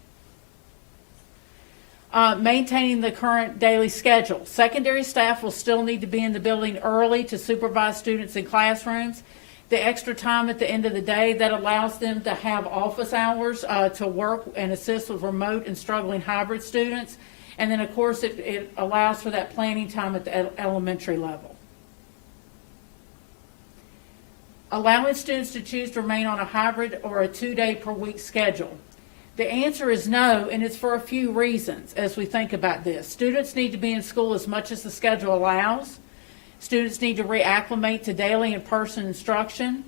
Maintaining the current daily schedule. Secondary staff will still need to be in the building early to supervise students in classrooms. The extra time at the end of the day, that allows them to have office hours to work and assist with remote and struggling hybrid students. And then, of course, it allows for that planning time at the elementary level. Allowing students to choose to remain on a hybrid or a 2-day per week schedule. The answer is no, and it's for a few reasons as we think about this. Students need to be in school as much as the schedule allows. Students need to reacclimate to daily in-person instruction.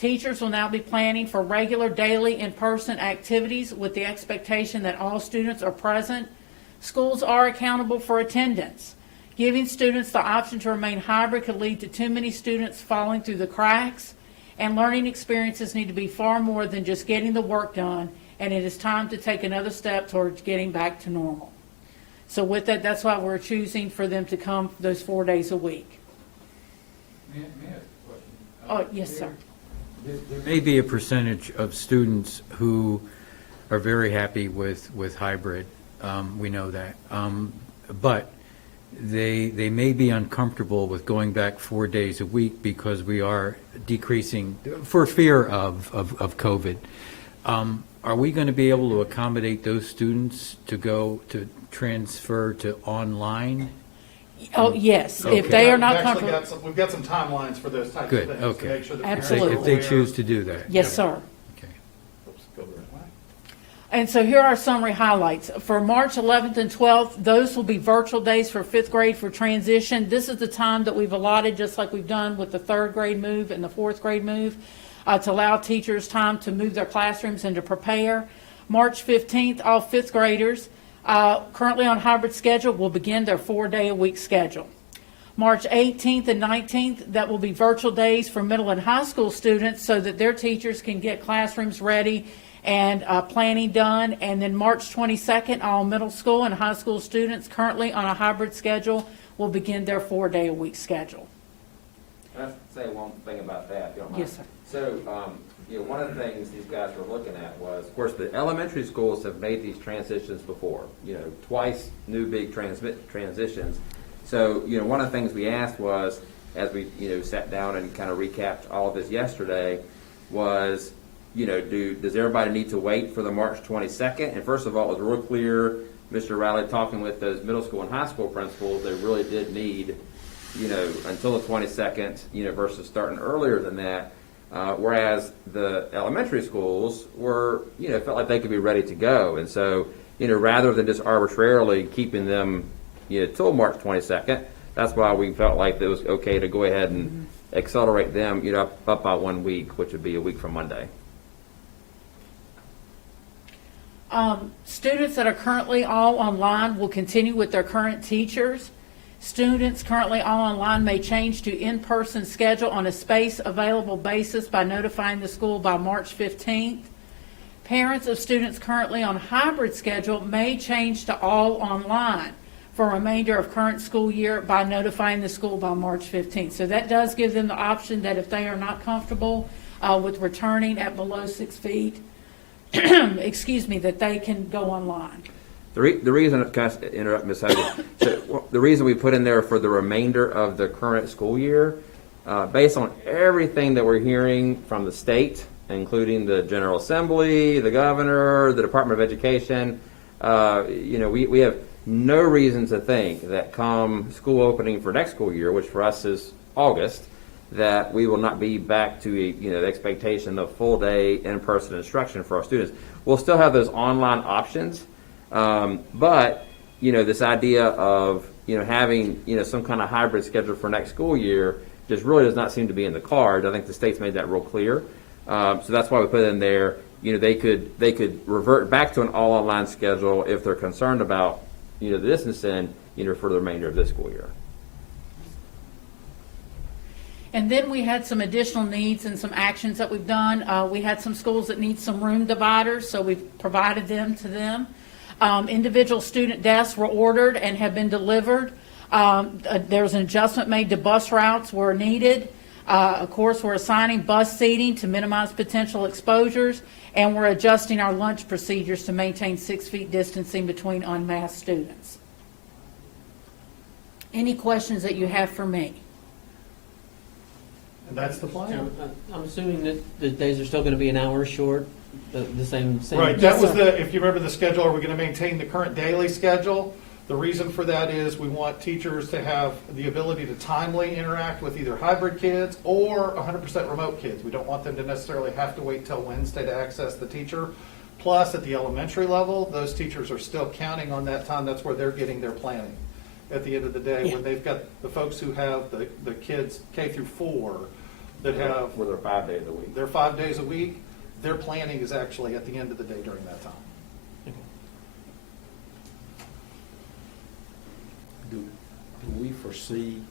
Teachers will now be planning for regular daily in-person activities with the expectation that all students are present. Schools are accountable for attendance. Giving students the option to remain hybrid could lead to too many students falling through the cracks, and learning experiences need to be far more than just getting the work done, and it is time to take another step towards getting back to normal. So with that, that's why we're choosing for them to come those 4 days a week. May I ask a question? Oh, yes, sir. There may be a percentage of students who are very happy with hybrid. We know that. But they may be uncomfortable with going back 4 days a week because we are decreasing for fear of COVID. Are we going to be able to accommodate those students to transfer to online? Oh, yes. Okay. If they are not We've actually comfortable. we've got some timelines for those types Good, of things. okay. To make sure that Absolutely. parents are If they aware. choose to do that. Yes, sir. Okay. Oops, go the right way. And so here are summary highlights. For March 11th and 12th, those will be virtual days for 5th grade for transition. This is the time that we've allotted, just like we've done with the 3rd grade move and the 4th grade move, to allow teachers time to move their classrooms and to prepare. March 15th, all 5th graders currently on hybrid schedule will begin their 4-day-a-week schedule. March 18th and 19th, that will be virtual days for middle and high school students so that their teachers can get classrooms ready and planning done. And then March 22nd, all middle school and high school students currently on a hybrid schedule will begin their 4-day-a-week schedule. Can I say one thing about that, if you don't mind? Yes, sir. So, one of the things these guys were looking at was, of course, the elementary schools have made these transitions before, twice new big transitions. So, one of the things we asked was, as we, sat down and kind of recapped all of this yesterday, was, does everybody need to wait for the March 22nd? And first of all, it was real clear, Mr. Riley talking with those middle school and high school principals, they really did need, until the 22nd, versus starting earlier than that. Whereas the elementary schools were, felt like they could be ready to go. And so, rather than just arbitrarily keeping them, till March 22nd, that's why we felt like it was okay to go ahead and accelerate them, up by 1 week, which would be a week from Monday. Students that are currently all online will continue with their current teachers. Students currently all online may change to in-person schedule on a space available basis by notifying the school by March 15th. Parents of students currently on hybrid schedule may change to all online for a remainder of current school year by notifying the school by March 15th. So that does give them the option that if they are not comfortable with returning at below 6 feet, that they can go online. The reason, can I interrupt, Ms. Hogan? So, the reason we put in there for the remainder of the current school year, based on everything that we're hearing from the state, including the General Assembly, the governor, the Department of Education, we have no reason to think that come school opening for next school year, which for us is August, that we will not be back to the expectation of full day in-person instruction for our students. We'll still have those online options, but this idea of having some kind of hybrid schedule for next school year just really does not seem to be in the cards. I think the state's made that real clear, so that's why we put it in there. They could revert back to an all online schedule if they're concerned about the distancing for the remainder of this school year. And then we had some additional needs and some actions that we've done. We had some schools that need some room dividers, so we've provided them to them. Individual student desks were ordered and have been delivered. There was an adjustment made to bus routes where needed. Of course, we're assigning bus seating to minimize potential exposures, and we're adjusting our lunch procedures to maintain 6 feet distancing between unmasked students. Any questions that you have for me? And that's the plan. I'm assuming that the days are still going to be an hour short, the same. Right, that was if you remember the schedule, are we going to maintain the current daily schedule? The reason for that is we want teachers to have the ability to timely interact with either hybrid kids or 100% remote kids. We don't want them to necessarily have to wait till Wednesday to access the teacher. Plus, at the elementary level, those teachers are still counting on that time. That's where they're getting their planning. At the end of the day, when they've got the folks who have the kids K through 4 that have... Where they're 5 days a week. They're 5 days a week. Their planning is actually at the end of the day during that time. Do we foresee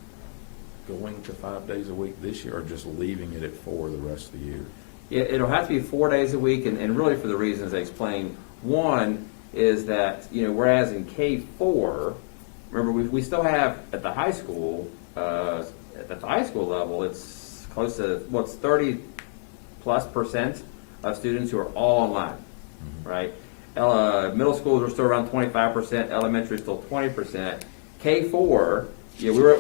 going to 5 days a week this year, or just leaving it at 4 the rest of the year? It'll have to be 4 days a week, and really for the reasons I explained. One is that, whereas in K4, remember, we still have at the high school, level, it's close to, it's 30+% of students who are all online, right? Middle schools are still around 25%, elementary still 20%. K4, we were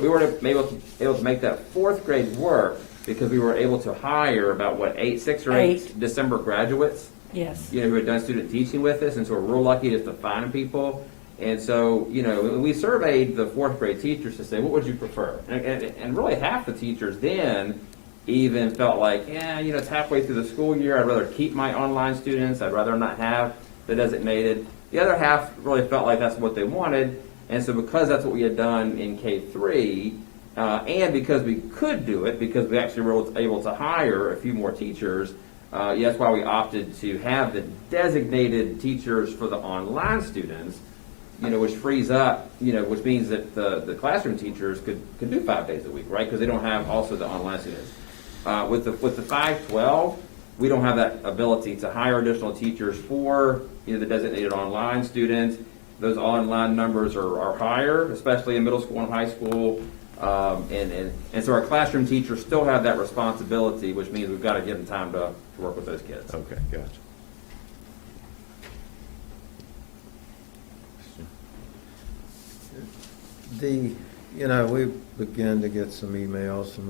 able to make that 4th grade work because we were able to hire about 6 or 8 December graduates. Yes. Who had done student teaching with us, and so we're real lucky just to find people. And so, we surveyed the 4th grade teachers to say, what would you prefer? And really half the teachers then even felt like, it's halfway through the school year. I'd rather keep my online students. I'd rather not have the designated. The other half really felt like that's what they wanted. And so because that's what we had done in K3, and because we could do it, because we actually were able to hire a few more teachers, that's why we opted to have the designated teachers for the online students, which frees up, which means that the classroom teachers could do 5 days a week, right? Because they don't have also the online students. With the 512, we don't have that ability to hire additional teachers for the designated online students. Those online numbers are higher, especially in middle school and high school. And so our classroom teachers still have that responsibility, which means we've got to give them time to work with those kids. Okay, gotcha. We began to get some emails, and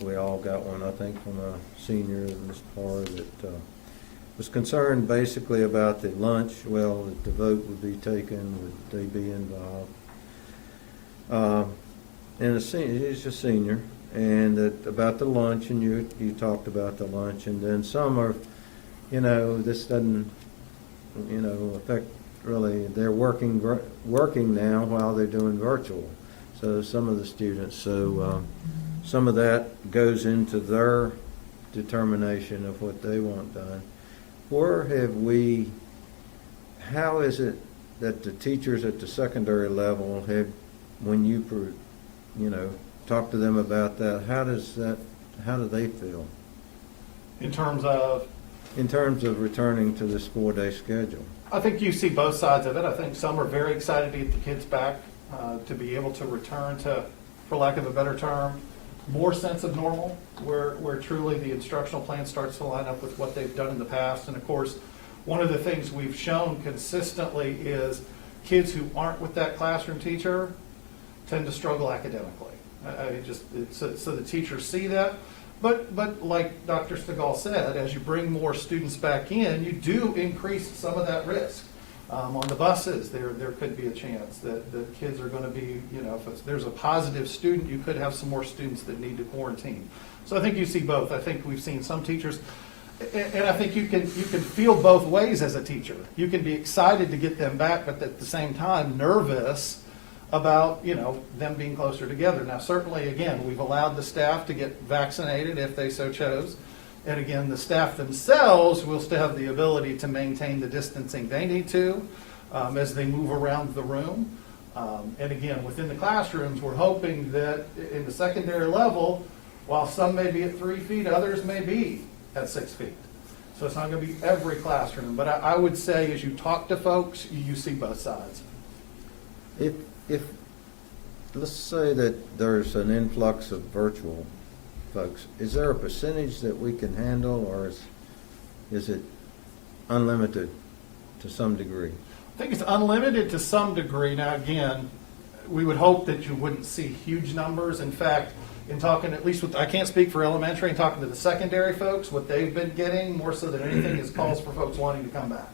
we all got one, I think, from a senior, Ms. Parr, that was concerned basically about the lunch. Well, that the vote would be taken, would they be involved? And he's a senior, and about the lunch, and you talked about the lunch, and then some are, this doesn't, affect really. They're working now while they're doing virtual. So some of the students, some of that goes into their determination of what they want done. How is it that the teachers at the secondary level when you talk to them about that, how do they feel? In terms of? In terms of returning to this 4-day schedule. I think you see both sides of it. I think some are very excited to get the kids back, to be able to return to, for lack of a better term, more sense of normal, where truly the instructional plan starts to line up with what they've done in the past. And of course, one of the things we've shown consistently is kids who aren't with that classroom teacher tend to struggle academically. So the teachers see that. But like Dr. Stegall said, as you bring more students back in, you do increase some of that risk. On the buses, there could be a chance that the kids are going to be, if there's a positive student, you could have some more students that need to quarantine. So I think you see both. I think we've seen some teachers, and I think you can feel both ways as a teacher. You can be excited to get them back, but at the same time nervous about them being closer together. Now, certainly, again, we've allowed the staff to get vaccinated if they so chose. And again, the staff themselves will still have the ability to maintain the distancing they need to as they move around the room. And again, within the classrooms, we're hoping that in the secondary level, while some may be at 3 feet, others may be at 6 feet. So it's not going to be every classroom. But I would say as you talk to folks, you see both sides. If let's say that there's an influx of virtual folks, is there a percentage that we can handle, or is it unlimited to some degree? I think it's unlimited to some degree. Now, again, we would hope that you wouldn't see huge numbers. In fact, in talking, at least with, I can't speak for elementary, and talking to the secondary folks, what they've been getting more so than anything is calls for folks wanting to come back.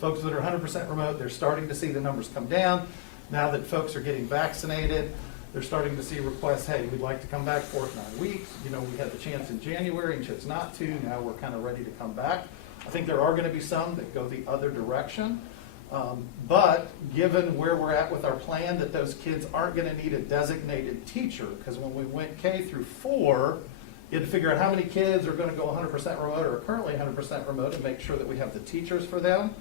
Folks that are 100% remote, they're starting to see the numbers come down. Now that folks are getting vaccinated, they're starting to see requests, hey, we'd like to come back 4 to 9 weeks. We had the chance in January and chose not to. Now we're kind of ready to come back. I think there are going to be some that go the other direction. But given where we're at with our plan, that those kids aren't going to need a designated teacher, because when we went K through 4, you had to figure out how many kids are going to go 100% remote or are currently 100% remote and make sure that we have the teachers for them.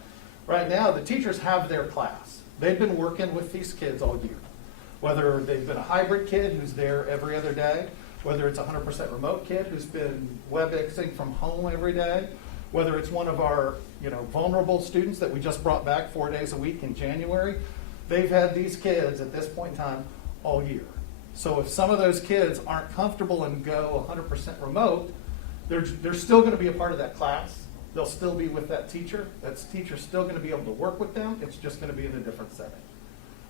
Right now, the teachers have their class. They've been working with these kids all year. Whether they've been a hybrid kid who's there every other day, whether it's a 100% remote kid who's been WebExing from home every day, whether it's one of our vulnerable students that we just brought back 4 days a week in January, they've had these kids at this point in time all year. So if some of those kids aren't comfortable and go 100% remote, they're still going to be a part of that class. They'll still be with that teacher. That teacher's still going to be able to work with them. It's just going to be in a different setting.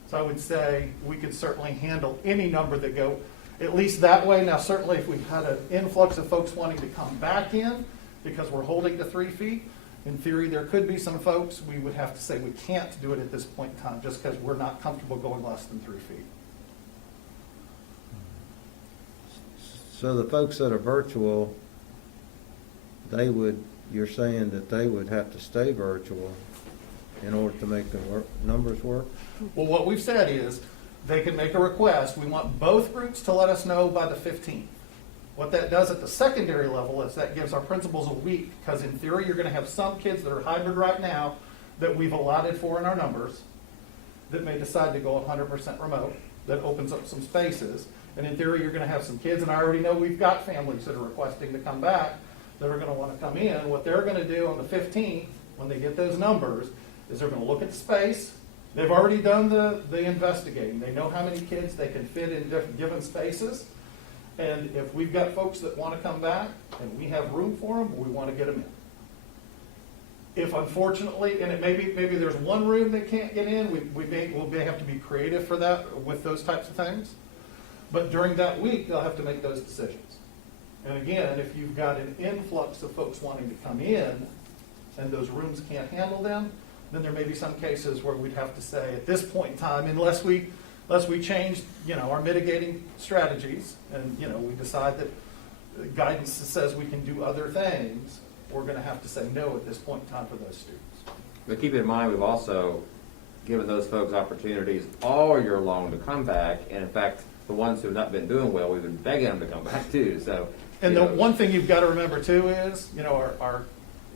So I would say we could certainly handle any number that go at least that way. Now, certainly if we've had an influx of folks wanting to come back in because we're holding to 3 feet, in theory there could be some folks we would have to say we can't do it at this point in time just because we're not comfortable going less than 3 feet. So the folks that are virtual, you're saying that they would have to stay virtual in order to make the numbers work? Well, what we've said is they can make a request. We want both groups to let us know by the 15th. What that does at the secondary level is that gives our principals a week, because in theory you're going to have some kids that are hybrid right now that we've allotted for in our numbers that may decide to go 100% remote. That opens up some spaces. And in theory you're going to have some kids, and I already know we've got families that are requesting to come back that are going to want to come in. What they're going to do on the 15th when they get those numbers is they're going to look at the space. They've already done the investigating. They know how many kids they can fit in different given spaces. And if we've got folks that want to come back and we have room for them, we want to get them in. If unfortunately, and maybe there's one room they can't get in, we'll may have to be creative for that with those types of things. But during that week, they'll have to make those decisions. And again, if you've got an influx of folks wanting to come in and those rooms can't handle them, then there may be some cases where we'd have to say at this point in time, unless we change our mitigating strategies and we decide that guidance says we can do other things, we're going to have to say no at this point in time for those students. But keep in mind, we've also given those folks opportunities all year long to come back, and in fact, the ones who have not been doing well, we've been begging them to come back too. So, and the one thing you've got to remember too is, our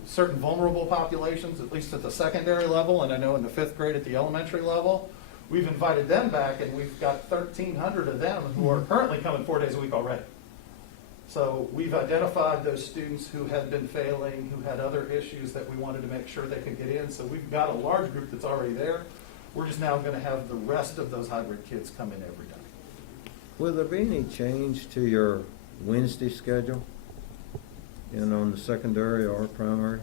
certain vulnerable populations, at least at the secondary level, and I know in the 5th grade at the elementary level, we've invited them back, and we've got 1,300 of them who are currently coming 4 days a week already. So we've identified those students who had been failing, who had other issues that we wanted to make sure they could get in. So we've got a large group that's already there. We're just now going to have the rest of those hybrid kids come in every day. Will there be any change to your Wednesday schedule, on the secondary or primary?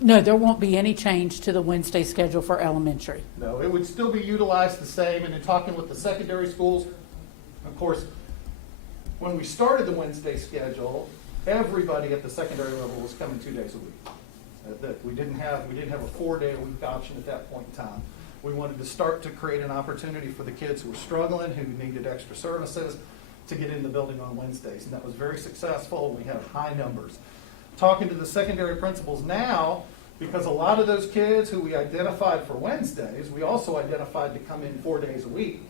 No, there won't be any change to the Wednesday schedule for elementary. No, it would still be utilized the same. And in talking with the secondary schools, of course, when we started the Wednesday schedule, everybody at the secondary level was coming 2 days a week. That we didn't have a 4-day-a-week option at that point in time. We wanted to start to create an opportunity for the kids who were struggling, who needed extra services, to get in the building on Wednesdays, and that was very successful. We had high numbers. Talking to the secondary principals now, because a lot of those kids who we identified for Wednesdays, we also identified to come in 4 days a week.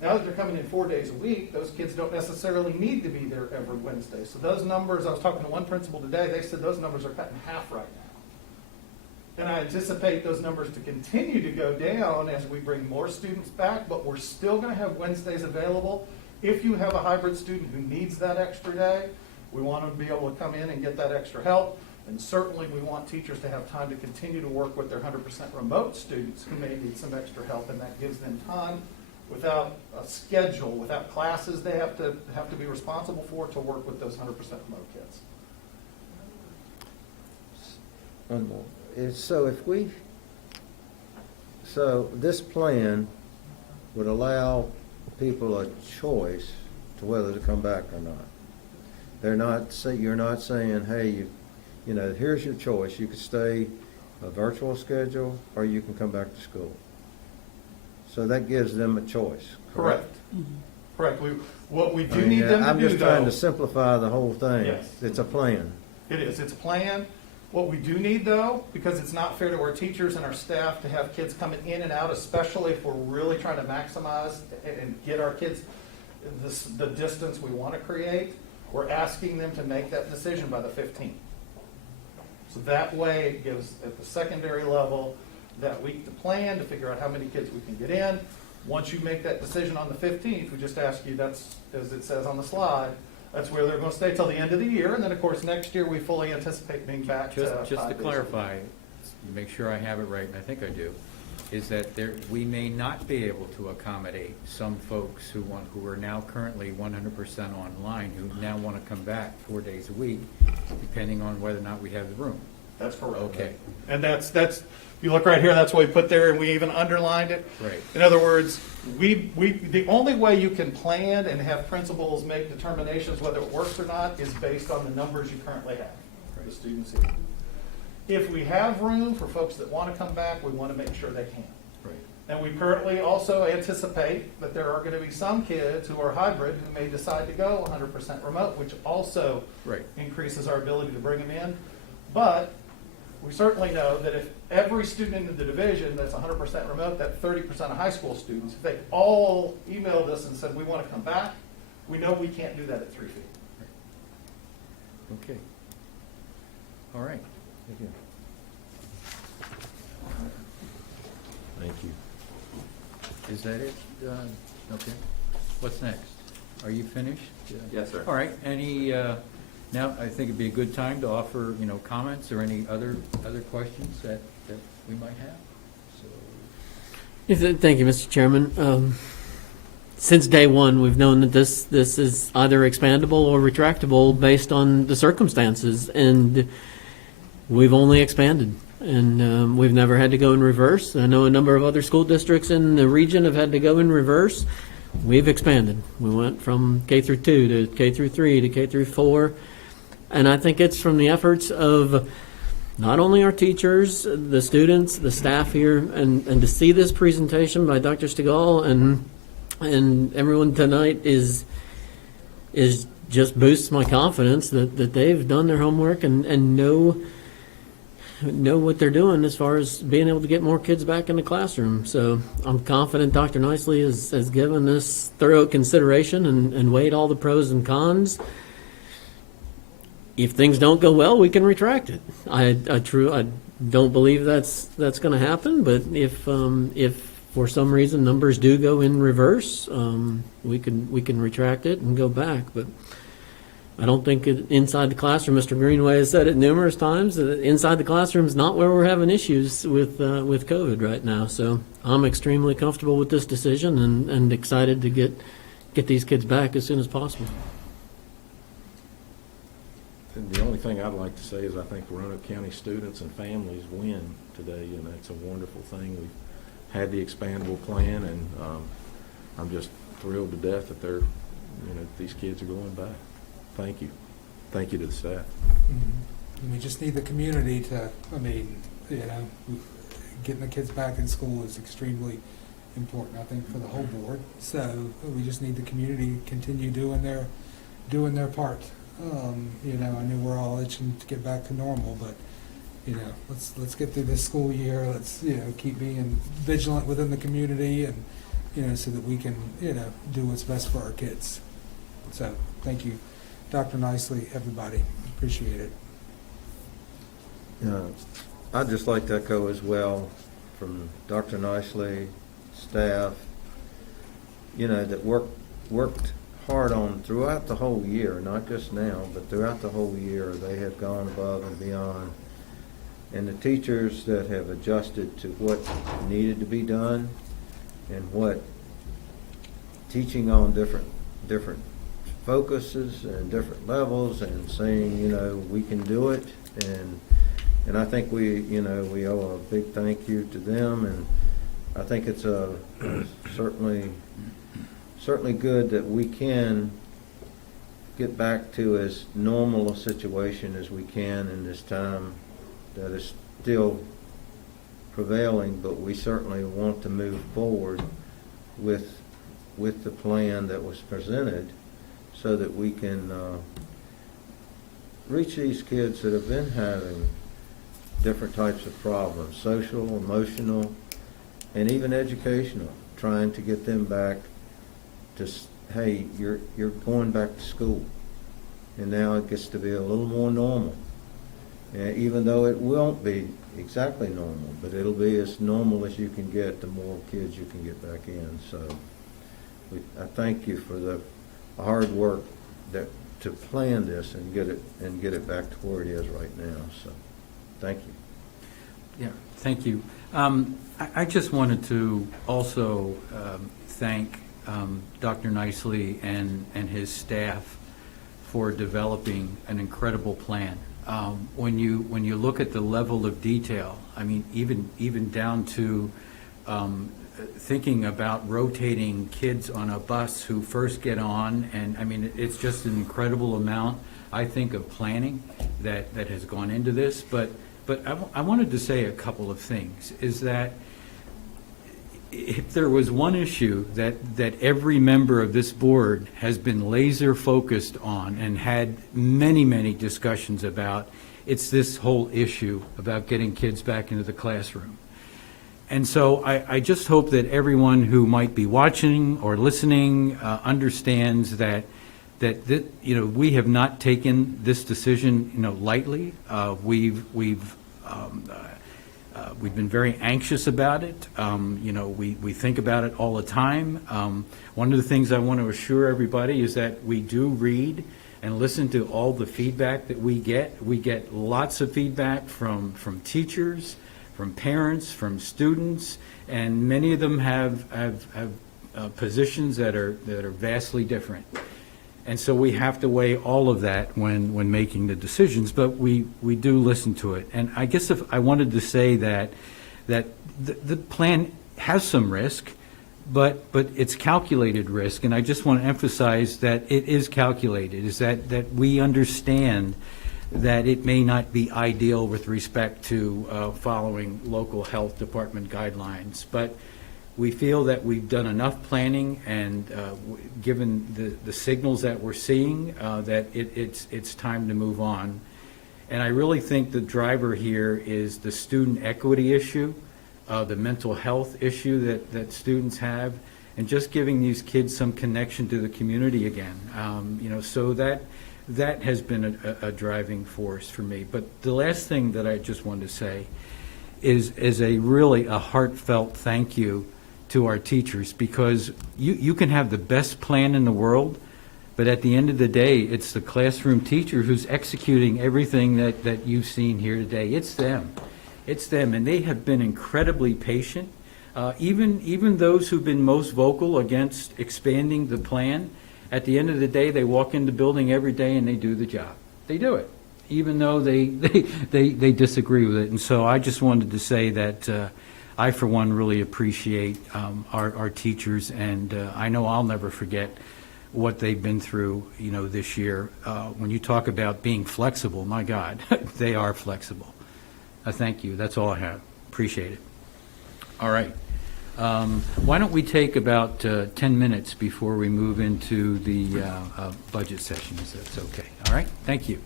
Now that they're coming in 4 days a week, those kids don't necessarily need to be there every Wednesday. So those numbers, I was talking to one principal today, they said those numbers are cut in half right now. And I anticipate those numbers to continue to go down as we bring more students back, but we're still going to have Wednesdays available. If you have a hybrid student who needs that extra day, we want them to be able to come in and get that extra help. And certainly we want teachers to have time to continue to work with their 100% remote students who may need some extra help, and that gives them time without a schedule, without classes they have to be responsible for, to work with those 100% remote kids. One more. So this plan would allow people a choice to whether to come back or not. You're not saying, hey, you know, here's your choice. You could stay a virtual schedule, or you can come back to school. So that gives them a choice. Correct. Correct. What we do need them to do, I'm just trying to simplify the whole thing. Yes. It's a plan. It is. It's a plan. What we do need, though, because it's not fair to our teachers and our staff to have kids coming in and out, especially if we're really trying to maximize and get our kids the distance we want to create, we're asking them to make that decision by the 15th. So that way it gives, at the secondary level, that week to plan to figure out how many kids we can get in. Once you make that decision on the 15th, we just ask you, that's, as it says on the slide, that's where they're going to stay till the end of the year. And then, of course, next year we fully anticipate being back to 5 Just to days. clarify, make sure I have it right, and I think I do, is that we may not be able to accommodate some folks who are now currently 100% online, who now want to come back 4 days a week, depending on whether or not we have the room. That's correct. Okay. And that's if you look right here, that's what we put there, and we even underlined it. Right. In other words, the only way you can plan and have principals make determinations whether it works or not is based on the numbers you currently have, the students here. If we have room for folks that want to come back, we want to make sure they can. Right. And we currently also anticipate that there are going to be some kids who are hybrid who may decide to go 100% remote, which also increases our ability to bring them in. But we certainly know that if every student in the division that's 100% remote, that 30% of high school students, if they all emailed us and said we want to come back, we know we can't do that at 3 feet. Okay. All right. Thank you. Thank you. Is that it? Okay. What's next? Are you finished? Yes, sir. All right. Any, now I think it'd be a good time to offer, comments or any other questions that we might have. So. Thank you, Mr. Chairman. Since day one, we've known that this is either expandable or retractable based on the circumstances, and we've only expanded, and we've never had to go in reverse. I know a number of other school districts in the region have had to go in reverse. We've expanded. We went from K through 2 to K through 3 to K through 4, and I think it's from the efforts of not only our teachers, the students, the staff here, and to see this presentation by Dr. Stegall and everyone tonight is just boosts my confidence that they've done their homework and know what they're doing as far as being able to get more kids back in the classroom. So I'm confident Dr. Nicely has given this thorough consideration and weighed all the pros and cons. If things don't go well, we can retract it. I don't believe that's going to happen, but if for some reason numbers do go in reverse, we can retract it and go back. But I don't think inside the classroom, Mr. Greenway has said it numerous times, that inside the classroom is not where we're having issues with COVID right now. So I'm extremely comfortable with this decision and excited to get these kids back as soon as possible. And the only thing I'd like to say is I think Roanoke County students and families win today, and that's a wonderful thing. We've had the expandable plan, and I'm just thrilled to death that these kids are going back. Thank you. Thank you to the staff. we just need the community to, getting the kids back in school is extremely important, I think, for the whole board. So we just need the community to continue doing their part. I know we're all itching to get back to normal, but let's get through this school year. Let's keep being vigilant within the community, and so that we can do what's best for our kids. So thank you, Dr. Nicely, everybody. Appreciate it. I'd just like to echo as well from Dr. Nicely, staff, that worked hard on throughout the whole year, not just now, but throughout the whole year. They have gone above and beyond. And the teachers that have adjusted to what needed to be done and what teaching on different focuses and different levels and saying, we can do it. And I think we owe a big thank you to them. And I think it's certainly good that we can get back to as normal a situation as we can in this time that is still prevailing, but we certainly want to move forward with the plan that was presented so that we can reach these kids that have been having different types of problems, social, emotional, and even educational, trying to get them back to, hey, you're going back to school. And now it gets to be a little more normal. Even though it won't be exactly normal, but it'll be as normal as you can get, the more kids you can get back in. So I thank you for the hard work to plan this and get it back to where it is right now. So thank you. Yeah, thank you. I just wanted to also thank Dr. Nicely and his staff for developing an incredible plan. When you look at the level of detail, I mean, even down to thinking about rotating kids on a bus who first get on, and I mean, it's just an incredible amount, I think, of planning that has gone into this. But I wanted to say a couple of things. Is that if there was one issue that every member of this board has been laser focused on and had many discussions about, it's this whole issue about getting kids back into the classroom. And so I just hope that everyone who might be watching or listening understands that we have not taken this decision lightly. We've been very anxious about it. We think about it all the time. One of the things I want to assure everybody is that we do read and listen to all the feedback that we get. We get lots of feedback from teachers, from parents, from students, and many of them have positions that are vastly different. And so we have to weigh all of that when making the decisions, but we do listen to it. And I guess if I wanted to say that the plan has some risk, but it's calculated risk, and I just want to emphasize that it is calculated, is that we understand that it may not be ideal with respect to following local health department guidelines, but we feel that we've done enough planning, and given the signals that we're seeing, that it's time to move on. And I really think the driver here is the student equity issue, the mental health issue that students have, and just giving these kids some connection to the community again. So that has been a driving force for me. But the last thing that I just wanted to say is really a heartfelt thank you to our teachers, because you can have the best plan in the world, but at the end of the day, it's the classroom teacher who's executing everything that you've seen here today. It's them, and they have been incredibly patient. Even those who've been most vocal against expanding the plan, at the end of the day, they walk in the building every day and they do the job. They do it, even though they disagree with it. And so I just wanted to say that I, for one, really appreciate our teachers, and I know I'll never forget what they've been through, this year. When you talk about being flexible, my God, they are flexible. Thank you. That's all I have. Appreciate it. All right. Why don't we take about 10 minutes before we move into the budget session, if that's okay. All right? Thank you.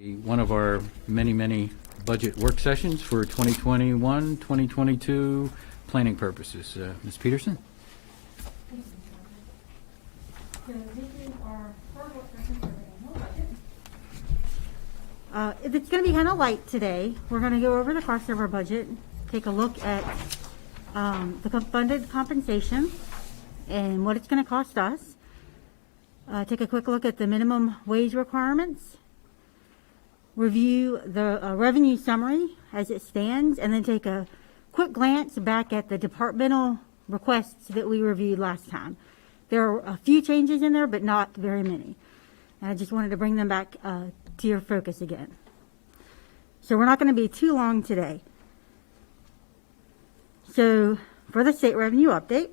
One of our many, many budget work sessions for 2021, 2022 planning purposes. Ms. Peterson? It's going to be kind of light today. We're going to go over the crossover budget, take a look at the funded compensation and what it's going to cost us. Take a quick look at the minimum wage requirements, review the revenue summary as it stands, and then take a quick glance back at the departmental requests that we reviewed last time. There are a few changes in there, but not very many. And I just wanted to bring them back to your focus again. So we're not going to be too long today. So for the state revenue update,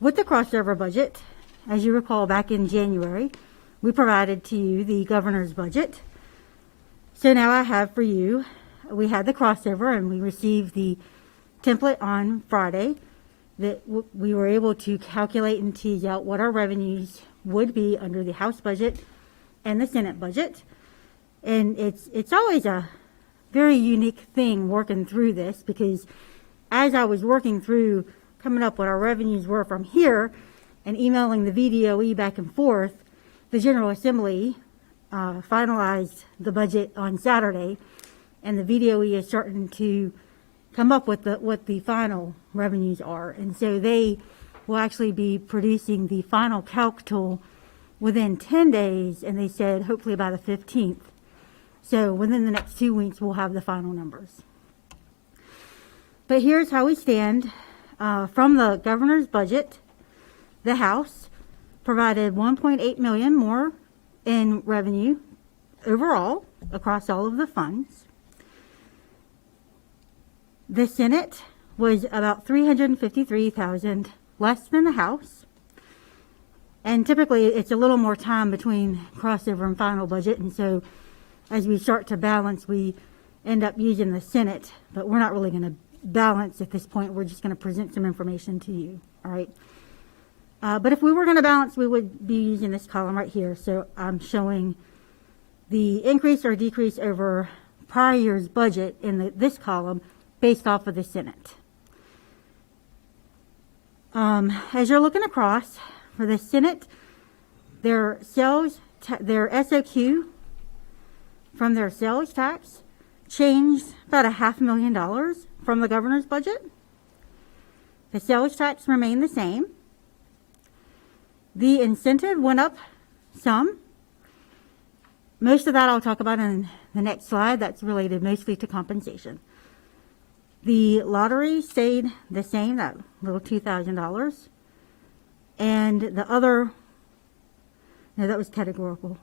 with the crossover budget, as you recall back in January, we provided to you the governor's budget. So now I have for you, we had the crossover and we received the template on Friday that we were able to calculate and tease out what our revenues would be under the House budget and the Senate budget. And it's always a very unique thing working through this, because as I was working through coming up what our revenues were from here and emailing the VDOE back and forth, the General Assembly finalized the budget on Saturday, and the VDOE is starting to come up with what the final revenues are. And so they will actually be producing the final calc tool within 10 days, and they said hopefully by the 15th. So within the next 2 weeks, we'll have the final numbers. But here's how we stand. From the governor's budget, the House provided $1.8 million more in revenue overall across all of the funds. The Senate was about $353,000 less than the House. And typically it's a little more time between crossover and final budget, and so as we start to balance, we end up using the Senate, but we're not really going to balance at this point. We're just going to present some information to you, all right? But if we were going to balance, we would be using this column right here. So I'm showing the increase or decrease over prior year's budget in this column based off of the Senate. As you're looking across, for the Senate, their SOQ from their sales tax changed about $500,000 from the governor's budget. The sales tax remained the same. The incentive went up some. Most of that I'll talk about in the next slide. That's related mostly to compensation. The lottery stayed the same, that little $2,000. And the other, no, that was categorical.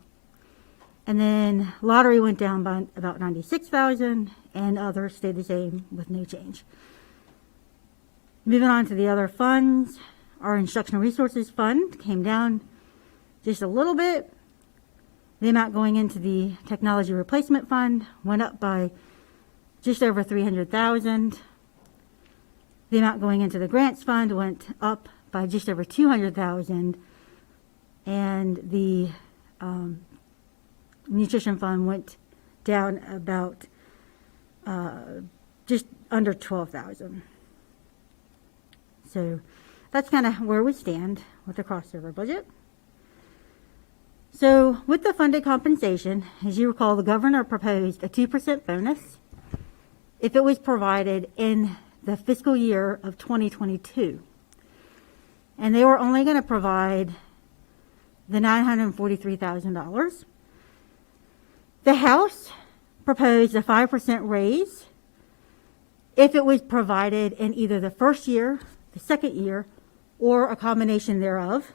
And then lottery went down by about $96,000, and others stayed the same with no change. Moving on to the other funds, our Instructional Resources Fund came down just a little bit. The amount going into the Technology Replacement Fund went up by just over $300,000. The amount going into the Grants Fund went up by just over $200,000, and the Nutrition Fund went down about just under $12,000. So that's kind of where we stand with the crossover budget. So with the funded compensation, as you recall, the governor proposed a 2% bonus if it was provided in the fiscal year of 2022. And they were only going to provide the $943,000. The House proposed a 5% raise if it was provided in either the first year, the second year, or a combination thereof.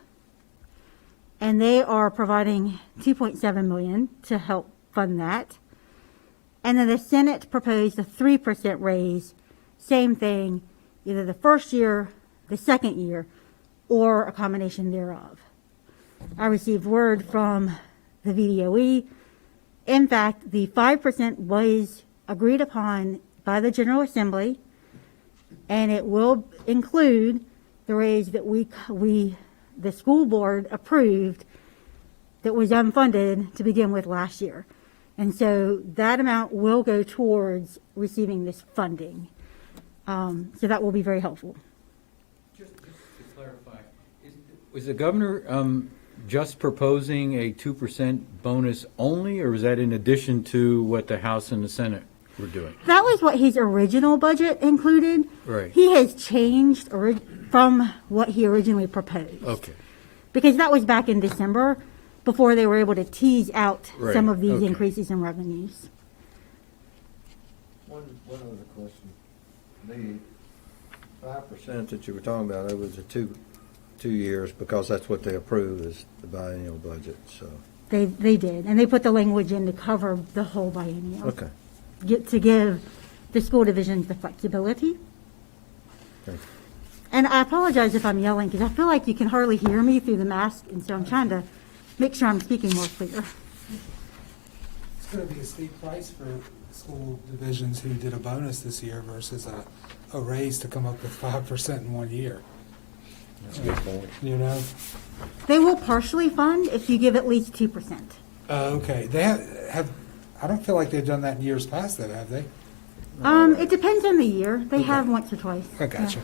And they are providing $2.7 million to help fund that. And then the Senate proposed a 3% raise, same thing, either the first year, the second year, or a combination thereof. I received word from the VDOE. In fact, the 5% was agreed upon by the General Assembly, and it will include the raise that the school board approved that was unfunded to begin with last year. And so that amount will go towards receiving this funding. So that will be very helpful. Just to clarify, was the governor just proposing a 2% bonus only, or was that in addition to what the House and the Senate were doing? That was what his original budget included. Right. He has changed from what he originally proposed. Okay. Because that was back in December, before they were able to tease out some of these Okay. increases in revenues. One other question. The 5% that you were talking about over the two years, because that's what they approve is the biennial budget, so. They did, and they put the language in to cover the whole biennial. Okay. To give the school divisions the flexibility. Thank you. And I apologize if I'm yelling, because I feel like you can hardly hear me through the mask, and so I'm trying to make sure I'm speaking more clear. It's going to be a steep price for school divisions who did a bonus this year versus a raise to come up with 5% in 1 year. That's a good point. You know? They will partially fund if you give at least 2%. Okay. They have, I don't feel like they've done that in years past, though, have they? It depends on the year. They have once or twice. I gotcha.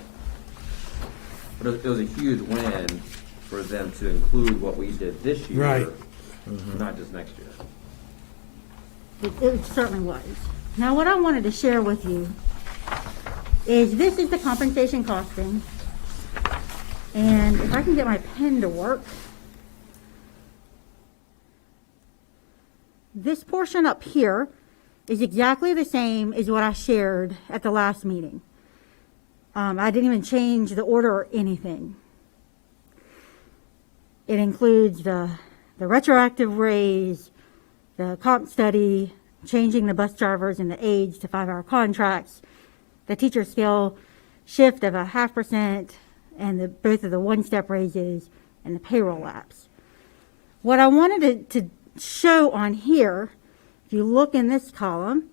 But it was a huge win for them to include what we did this year. Right. Not just next year. It certainly was. Now, what I wanted to share with you is this is the compensation costing. And if I can get my pen to work, this portion up here is exactly the same as what I shared at the last meeting. I didn't even change the order or anything. It includes the retroactive raise, the comp study, changing the bus drivers and the aides to 5-hour contracts, the teacher scale shift of 0.5%, and both of the one-step raises and the payroll lapse. What I wanted to show on here, if you look in this column,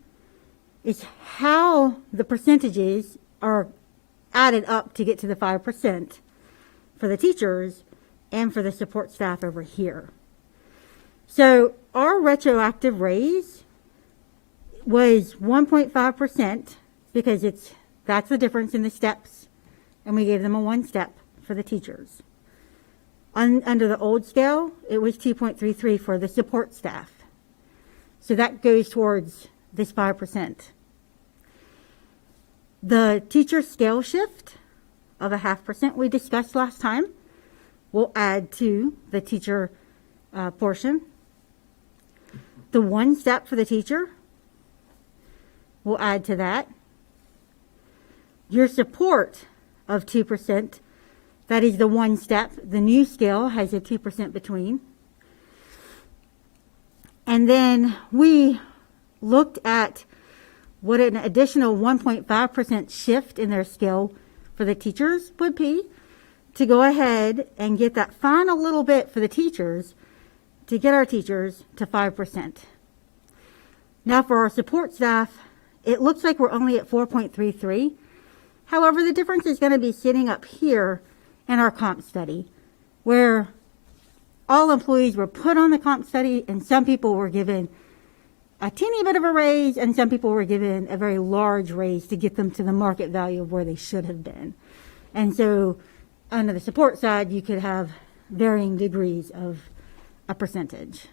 is how the percentages are added up to get to the 5% for the teachers and for the support staff over here. So our retroactive raise was 1.5% because that's the difference in the steps, and we gave them a 1 step for the teachers. Under the old scale, it was 2.33 for the support staff. So that goes towards this 5%. The teacher scale shift of 0.5% we discussed last time will add to the teacher portion. The 1 step for the teacher will add to that. Your support of 2%, that is the 1 step. The new scale has a 2% between. And then we looked at what an additional 1.5% shift in their scale for the teachers would be to go ahead and get that final little bit for the teachers to get our teachers to 5%. Now for our support staff, it looks like we're only at 4.33. However, the difference is going to be sitting up here in our comp study, where all employees were put on the comp study and some people were given a teeny bit of a raise and some people were given a very large raise to get them to the market value of where they should have been. And so under the support side, you could have varying degrees of a percentage.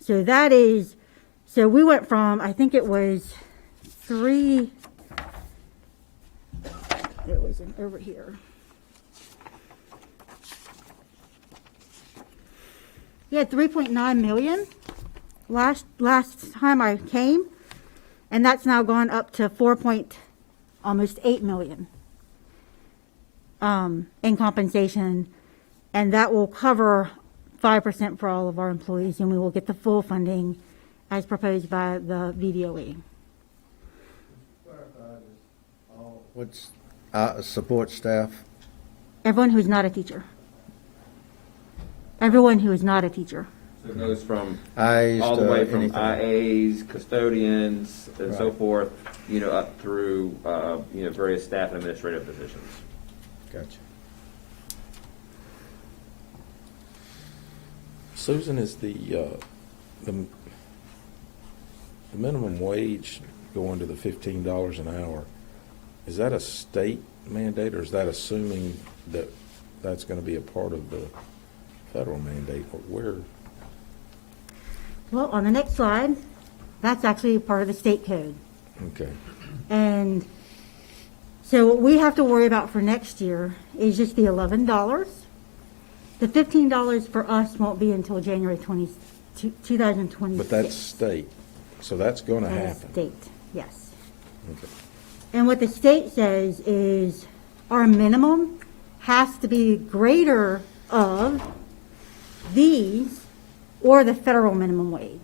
So that is, so we went from, I think it was 3, it was over here. We had 3.9 million last time I came, and that's now gone up to almost 8 million in compensation, and that will cover 5% for all of our employees, and we will get the full funding as proposed by the VDOE. What's support staff? Everyone who's not a teacher. Everyone who is not a teacher. So it goes from IAs all the to way from anything. IAs, custodians, and so Right. forth, up through, various staff and administrative positions. Gotcha. Susan, is the minimum wage going to the $15 an hour, is that a state mandate, or is that assuming that that's going to be a part of the federal mandate? Or where? Well, on the next slide, that's actually part of the state code. Okay. And so what we have to worry about for next year is just the $11. The $15 for us won't be until January 2026. But that's state, so that's going to That is happen. state, yes. Okay. And what the state says is our minimum has to be greater of these or the federal minimum wage.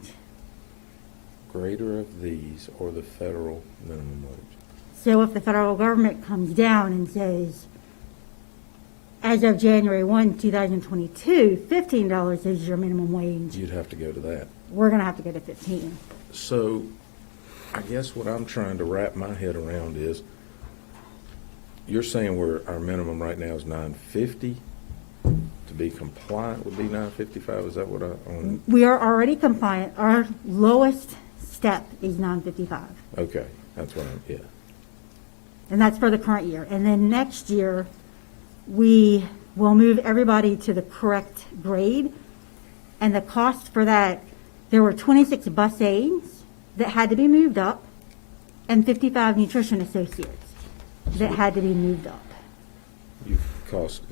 Greater of these or the federal minimum wage. So if the federal government comes down and says, as of January 1, 2022, $15 is your minimum wage, You'd have to go to that. we're going to have to go to 15. So I guess what I'm trying to wrap my head around is, you're saying our minimum right now is $9.50? To be compliant would be $9.55? Is that what We are already compliant. Our lowest step is $9.55. Okay, that's what yeah. And that's for the current year. And then next year, we will move everybody to the correct grade. And the cost for that, there were 26 bus aides that had to be moved up and 55 nutrition associates that had to be moved up.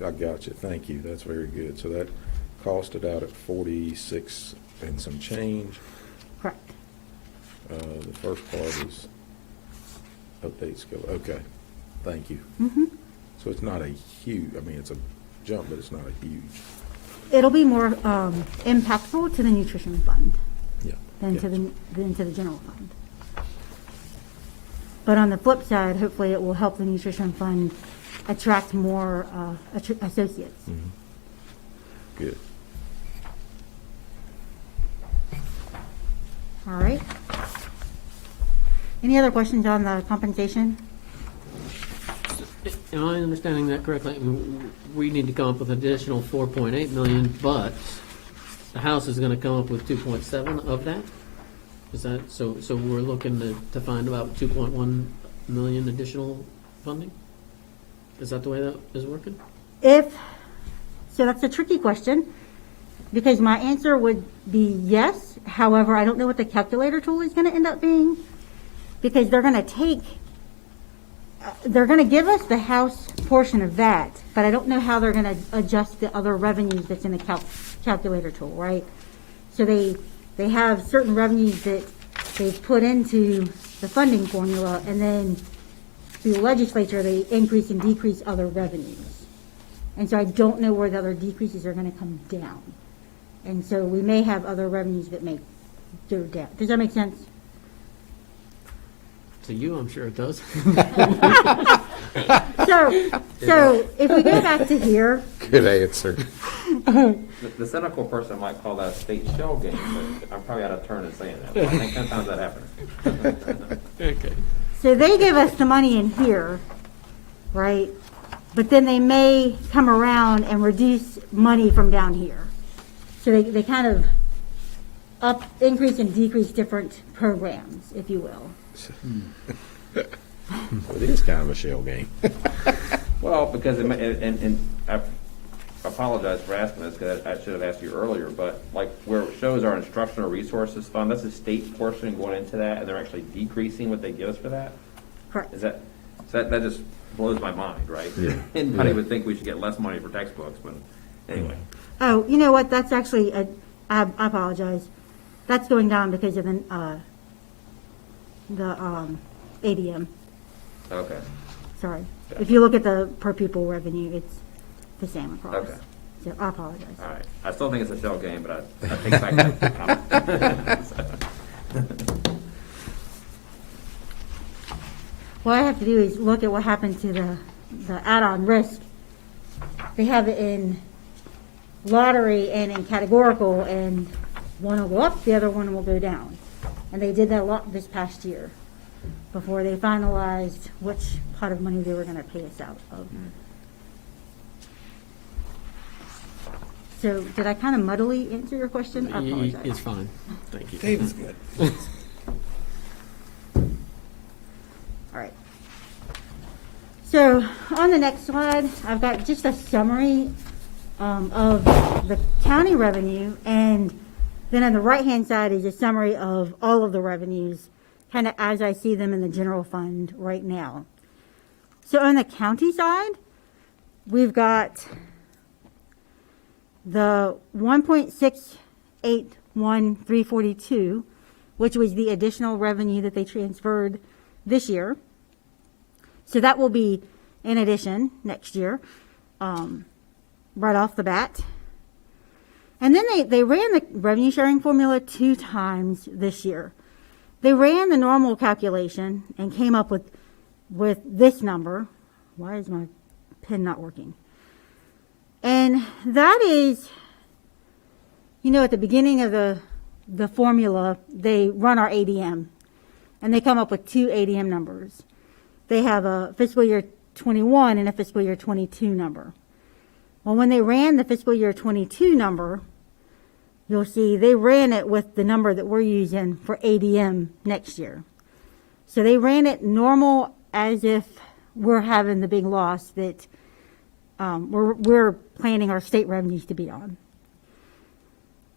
I got you, thank you, that's very good. So that costed out at 46 and some change. Correct. The first part is update skill, okay, thank you. Mm-hmm. So it's not a huge, it's a jump, but it's not a huge. It'll be more impactful to the nutrition fund than gotcha. to the general fund. But on the flip side, hopefully it will help the nutrition fund attract more associates. Mm-hmm. Good. All right. Any other questions on the compensation? Am I understanding that correctly? We need to come up with an additional 4.8 million, but the House is going to come up with 2.7 of that? Is that, so we're looking to find about 2.1 million additional funding? Is that the way that is working? So that's a tricky question, because my answer would be yes. However, I don't know what the calculator tool is going to end up being, because they're going to give us the House portion of that, but I don't know how they're going to adjust the other revenues that's in the calculator tool, right? So they have certain revenues that they've put into the funding formula, and then through the legislature, they increase and decrease other revenues. And so I don't know where the other decreases are going to come down. And so we may have other revenues that may go down. Does that make sense? To you, I'm sure it does. So if we go back to here. Good answer. The cynical person might call that a state shell game, but I'm probably out of turn in saying that. I think sometimes that happens. Okay. So they give us the money in here, right? But then they may come around and reduce money from down here. So they kind of increase and decrease different programs, if you will. It is kind of a shell game. Well, because, and I apologize for asking this, because I should have asked you earlier, but like where it shows our instructional resources fund, that's a state portion going into that, and they're actually decreasing what they give us for that? Correct. That just blows my mind, right? Yeah. Anybody would think we should get less money for textbooks, but anyway. Oh, you know what? That's actually, I apologize. That's going down because of the ADM. Okay. Sorry. If you look at the per pupil revenue, it's the same across. Okay. So I apologize. All right. I still think it's a shell game, but I take back that comment. What I have to do is look at what happened to the add-on risk. They have it in lottery and in categorical, and one will go up, the other one will go down. And they did that a lot this past year before they finalized which pot of money they were going to pay us out of. So did I kind of muddily answer your question? I apologize. It's fine. Thank you. David's good. All right. So on the next slide, I've got just a summary of the county revenue, and then on the right-hand side is a summary of all of the revenues, kind of as I see them in the general fund right now. So on the county side, we've got the 1.681,342, which was the additional revenue that they transferred this year. So that will be in addition next year, right off the bat. And then they ran the revenue sharing formula 2 times this year. They ran the normal calculation and came up with this number. Why is my pen not working? And that is, you know, at the beginning of the formula, they run our ADM, and they come up with 2 ADM numbers. They have a fiscal year 21 and a fiscal year 22 number. Well, when they ran the fiscal year 22 number, you'll see they ran it with the number that we're using for ADM next year. So they ran it normal as if we're having the big loss that we're planning our state revenues to be on.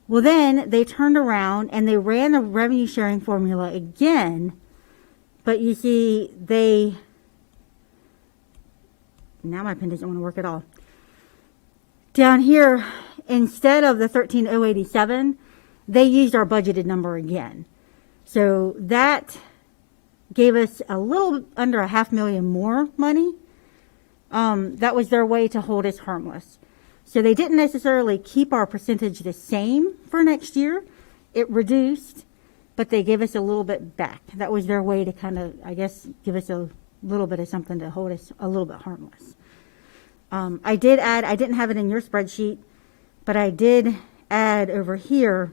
Well, then they turned around and they ran the revenue sharing formula again, but you see now my pen doesn't want to work at all. Down here, instead of the 13,087, they used our budgeted number again. So that gave us a little under $500,000 more money. That was their way to hold us harmless. So they didn't necessarily keep our percentage the same for next year. It reduced, but they gave us a little bit back. That was their way to kind of, I guess, give us a little bit of something to hold us a little bit harmless. I did add, I didn't have it in your spreadsheet, but I did add over here,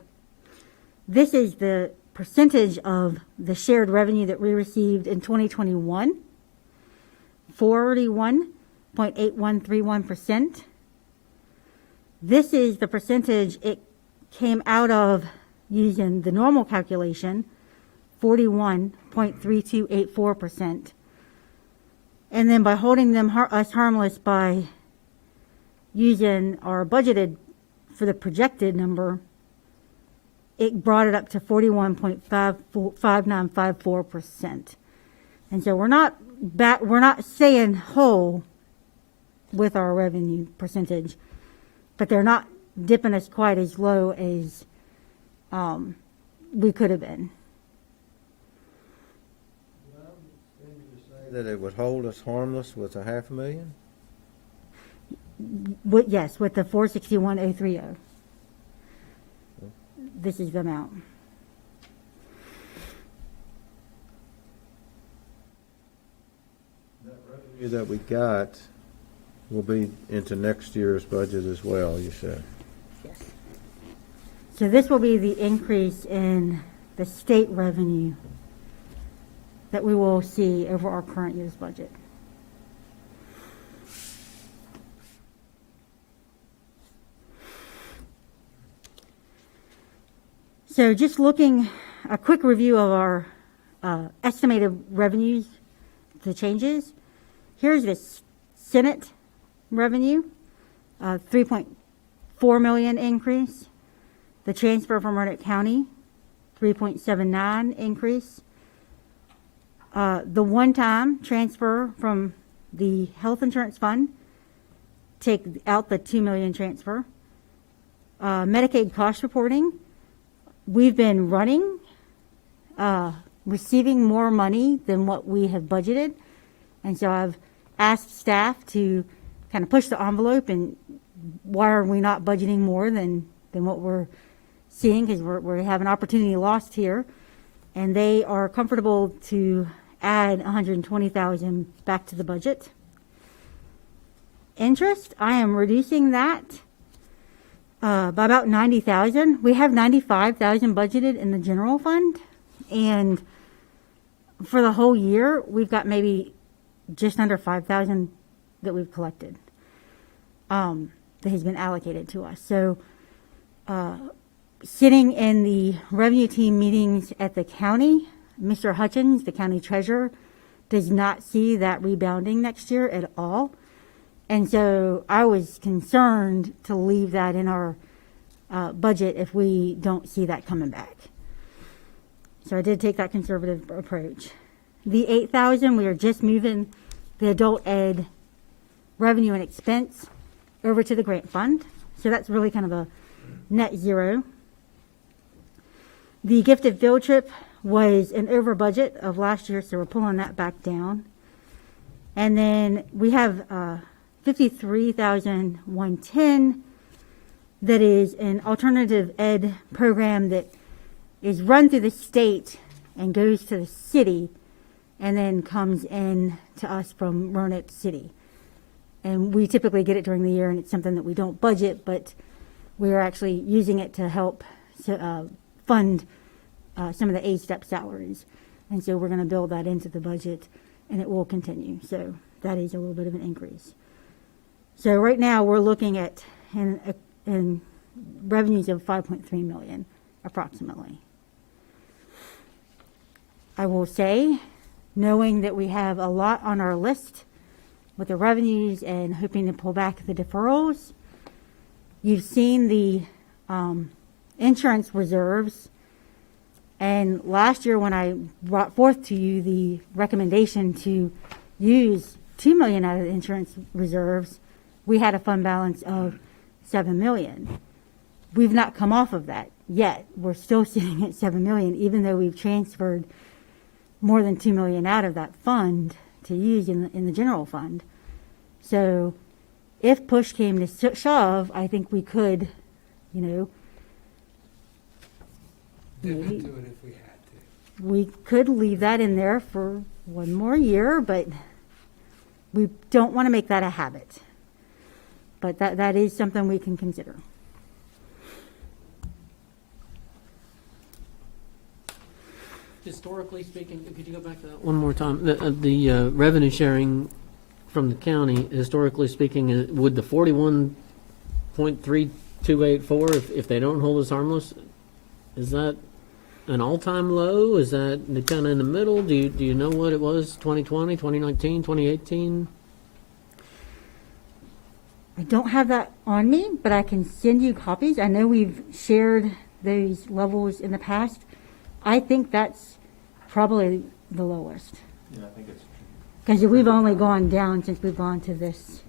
this is the percentage of the shared revenue that we received in 2021, 41.8131%. This is the percentage it came out of using the normal calculation, 41.3284%. And then by holding us harmless by using our budgeted for the projected number, it brought it up to 41.5954%. And so we're not staying whole with our revenue percentage, but they're not dipping us quite as low as we could have been. That it would hold us harmless with $500,000? Yes, with the 461,030. This is the amount. That revenue that we got will be into next year's budget as well, you said? Yes. So this will be the increase in the state revenue that we will see over our current year's budget. So just looking, a quick review of our estimated revenues, the changes. Here's the Senate revenue, 3.4 million increase. The transfer from Roanoke County, 3.79 increase. The one-time transfer from the health insurance fund, take out the 2 million transfer. Medicaid cost reporting, we've been running, receiving more money than what we have budgeted. And so I've asked staff to kind of push the envelope and why are we not budgeting more than what we're seeing, because we have an opportunity lost here. And they are comfortable to add $120,000 back to the budget. Interest, I am reducing that by about $90,000. We have $95,000 budgeted in the general fund, and for the whole year, we've got maybe just under $5,000 that we've collected. that has been allocated to us. So sitting in the revenue team meetings at the county, Mr. Hutchins, the county treasurer, does not see that rebounding next year at all. And so I was concerned to leave that in our budget if we don't see that coming back. So I did take that conservative approach. The 8,000, we are just moving the adult ed revenue and expense over to the grant fund. So that's really kind of a net zero. The gifted field trip was an over budget of last year, so we're pulling that back down. And then we have 53,110 that is an alternative ed program that is run through the state and goes to the city and then comes in to us from Roanoke City. And we typically get it during the year, and it's something that we don't budget, but we're actually using it to help fund some of the A-step salaries. And so we're going to build that into the budget, and it will continue. So that is a little bit of an increase. So right now we're looking at in revenues of $5.3 million approximately. I will say, knowing that we have a lot on our list with the revenues and hoping to pull back the deferrals, you've seen the insurance reserves. And last year when I brought forth to you the recommendation to use $2 million out of the insurance reserves, we had a fund balance of $7 million. We've not come off of that yet. We're still sitting at $7 million, even though we've transferred more than $2 million out of that fund to use in the general fund. So if push came to shove, I think we could, dip into it if we had to. We could leave that in there for one more year, but we don't want to make that a habit. But that is something we can consider. Historically speaking, could you go back to that one more time? The revenue sharing from the county, historically speaking, would the 41.3284, if they don't hold us harmless, is that an all-time low? Is that kind of in the middle? Do you know what it was, 2020, 2019, 2018? I don't have that on me, but I can send you copies. I know we've shared those levels in the past. I think that's probably the lowest. Yeah, I think it's because we've only gone down since we've gone to this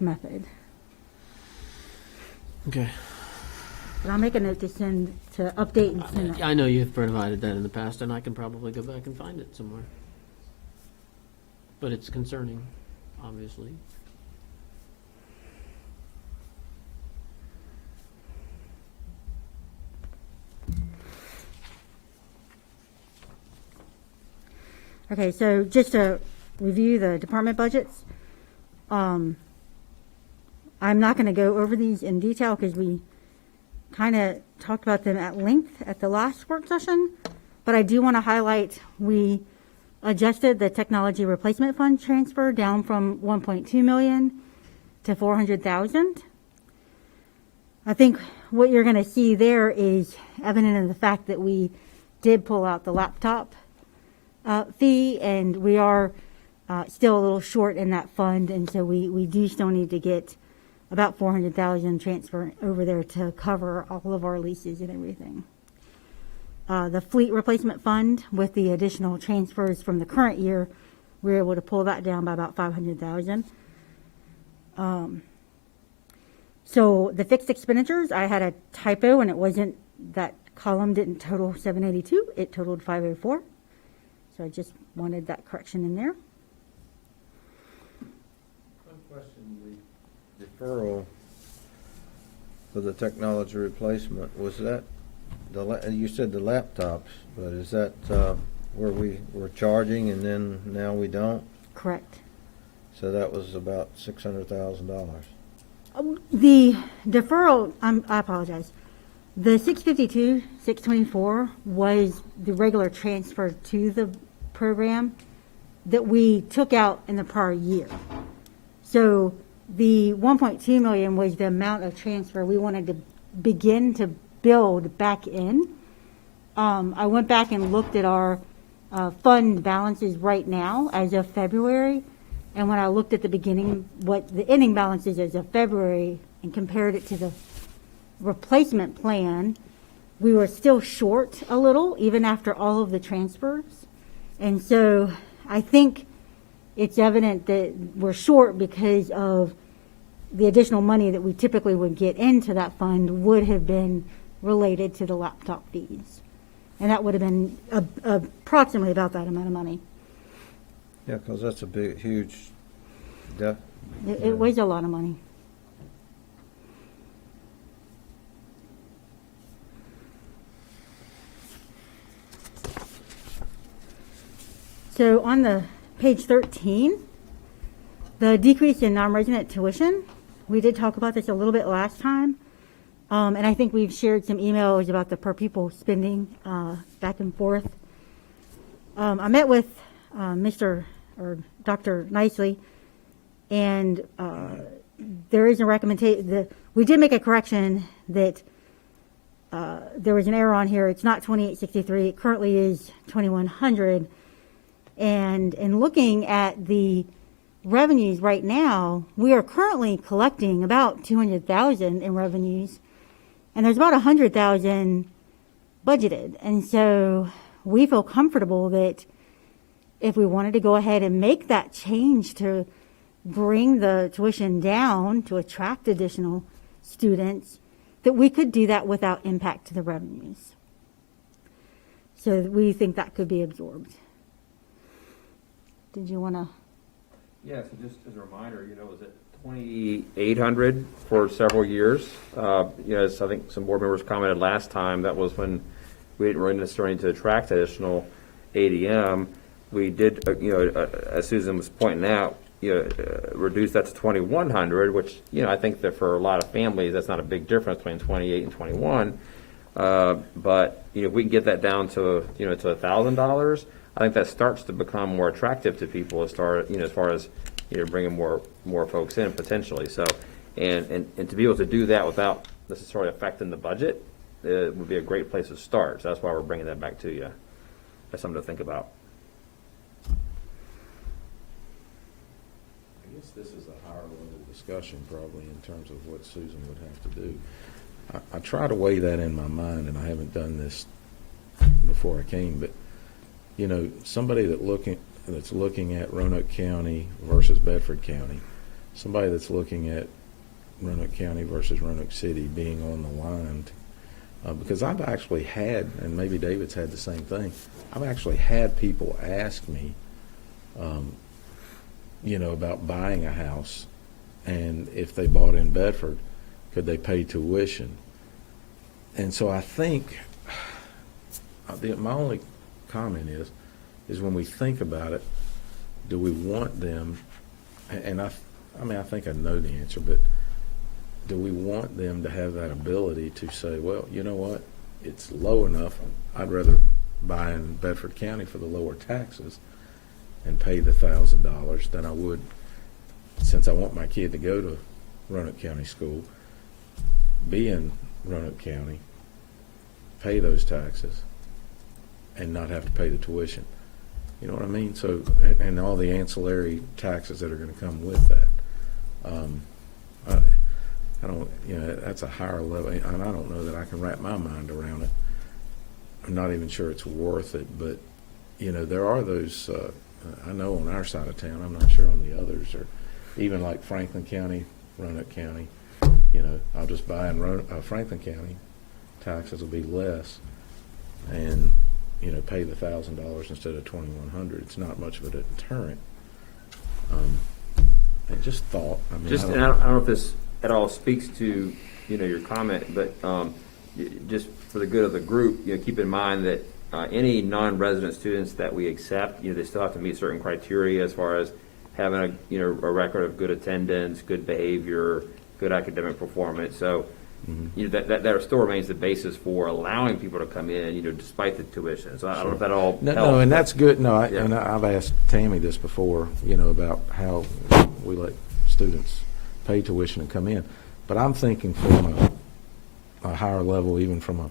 method. Okay. But I'll make a note to update and send it. I know you've provided that in the past, and I can probably go back and find it somewhere. But it's concerning, obviously. Okay, so just to review the department budgets, I'm not going to go over these in detail because we kind of talked about them at length at the last work session, but I do want to highlight we adjusted the technology replacement fund transfer down from $1.2 million to $400,000. I think what you're going to see there is evident in the fact that we did pull out the laptop fee, and we are still a little short in that fund, and so we do still need to get about $400,000 transfer over there to cover all of our leases and everything. The fleet replacement fund, with the additional transfers from the current year, we were able to pull that down by about $500,000. So the fixed expenditures, I had a typo, and it wasn't, that column didn't total 782, it totaled 504. So I just wanted that correction in there. One question, the deferral for the technology replacement, was that, you said the laptops, but is that where we were charging and then now we don't? Correct. So that was about $600,000. The deferral, I apologize. The 652, 624 was the regular transfer to the program that we took out in the prior year. So the 1.2 million was the amount of transfer we wanted to begin to build back in. I went back and looked at our fund balances right now as of February. And when I looked at the beginning, what the ending balance is as of February, and compared it to the replacement plan, we were still short a little, even after all of the transfers. And so I think it's evident that we're short because of the additional money that we typically would get into that fund would have been related to the laptop fees. And that would have been approximately about that amount of money. Yeah, because that's a big, huge, It was a lot of money. So on the page 13, the decrease in non-resident tuition, we did talk about this a little bit last time. And I think we've shared some emails about the per pupil spending back and forth. I met with Dr. Nicely, and there is a recommendation. We did make a correction that there was an error on here. It's not 2863. It currently is 2100. And in looking at the revenues right now, we are currently collecting about 200,000 in revenues, and there's about 100,000 budgeted. And so we feel comfortable that if we wanted to go ahead and make that change to bring the tuition down to attract additional students, that we could do that without impact to the revenues. So we think that could be absorbed. Did you want to? Yeah, so just as a reminder, was it 2,800 for several years? As I think some board members commented last time, that was when we didn't really necessarily need to attract additional ADM. We did, as Susan was pointing out, reduce that to 2,100, which, I think that for a lot of families, that's not a big difference between 28 and 21. But, if we can get that down to, to $1,000, I think that starts to become more attractive to people as far as bringing more folks in potentially. So, and to be able to do that without necessarily affecting the budget, it would be a great place to start. So that's why we're bringing that back to you. That's something to think about. I guess this is a higher level discussion probably in terms of what Susan would have to do. I try to weigh that in my mind, and I haven't done this before I came, but somebody that's looking at Roanoke County versus Bedford County, somebody that's looking at Roanoke County versus Roanoke City being on the line, because I've actually had, and maybe David's had the same thing, I've actually had people ask me, about buying a house, and if they bought in Bedford, could they pay tuition? And so I think, my only comment is when we think about it, do we want them, and I think I know the answer, but do we want them to have that ability to say, well, you know what, it's low enough, I'd rather buy in Bedford County for the lower taxes and pay the $1,000 than I would, since I want my kid to go to Roanoke County School, be in Roanoke County, pay those taxes, and not have to pay the tuition. You know what I mean? So, and all the ancillary taxes that are going to come with that. I don't, that's a higher level, and I don't know that I can wrap my mind around it. I'm not even sure it's worth it, but, there are those, I know on our side of town, I'm not sure on the others, or even like Franklin County, Roanoke County, I'll just buy in Franklin County, taxes will be less, and pay the $1,000 instead of $2,100. It's not much of a deterrent. And just thought. I don't know if this at all speaks to your comment, but just for the good of the group, keep in mind that any non-resident students that we accept, they still have to meet certain criteria as far as having a record of good attendance, good behavior, good academic performance. So. Mm-hmm. That still remains the basis for allowing people to come in, despite the tuition. So I don't know if that all helps. No, and that's good. No, and I've asked Tammy this before, about how we let students pay tuition and come in. But I'm thinking from a higher level, even from a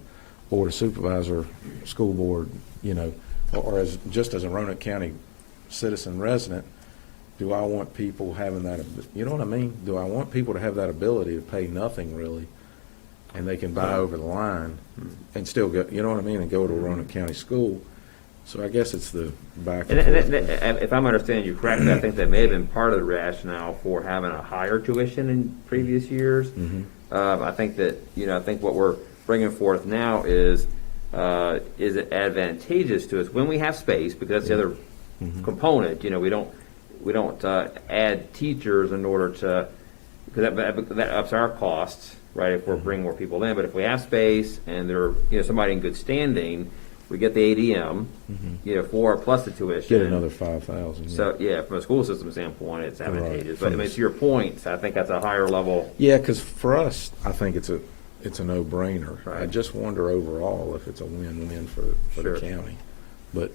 board of supervisor, school board, you know, or as just as a Roanoke County citizen resident, do I want people having that, you know what I mean? Do I want people to have that ability to pay nothing really, and they can buy over the line and still go, you know what I mean, and go to a Roanoke County school? So I guess it's the back and forth. And if I'm understanding you correctly, I think that may have been part of the rationale for having a higher tuition in previous years. Mm-hmm. I think that, you know, I think what we're bringing forth now is it advantageous to us when we have space, because that's the other component. You know, we don't add teachers in order to, because that ups our costs, right, if we're bringing more people in. But if we have space and they're, you know, somebody in good standing, we get the ADM, you know, for plus the tuition. Get another 5,000. Yeah. So yeah, from a school system standpoint, it's advantageous. Right. But I mean, to your point, I think that's a higher level. Yeah, because for us, I think it's a no-brainer. Right. I just wonder overall if it's a win-win for Sure. the county. But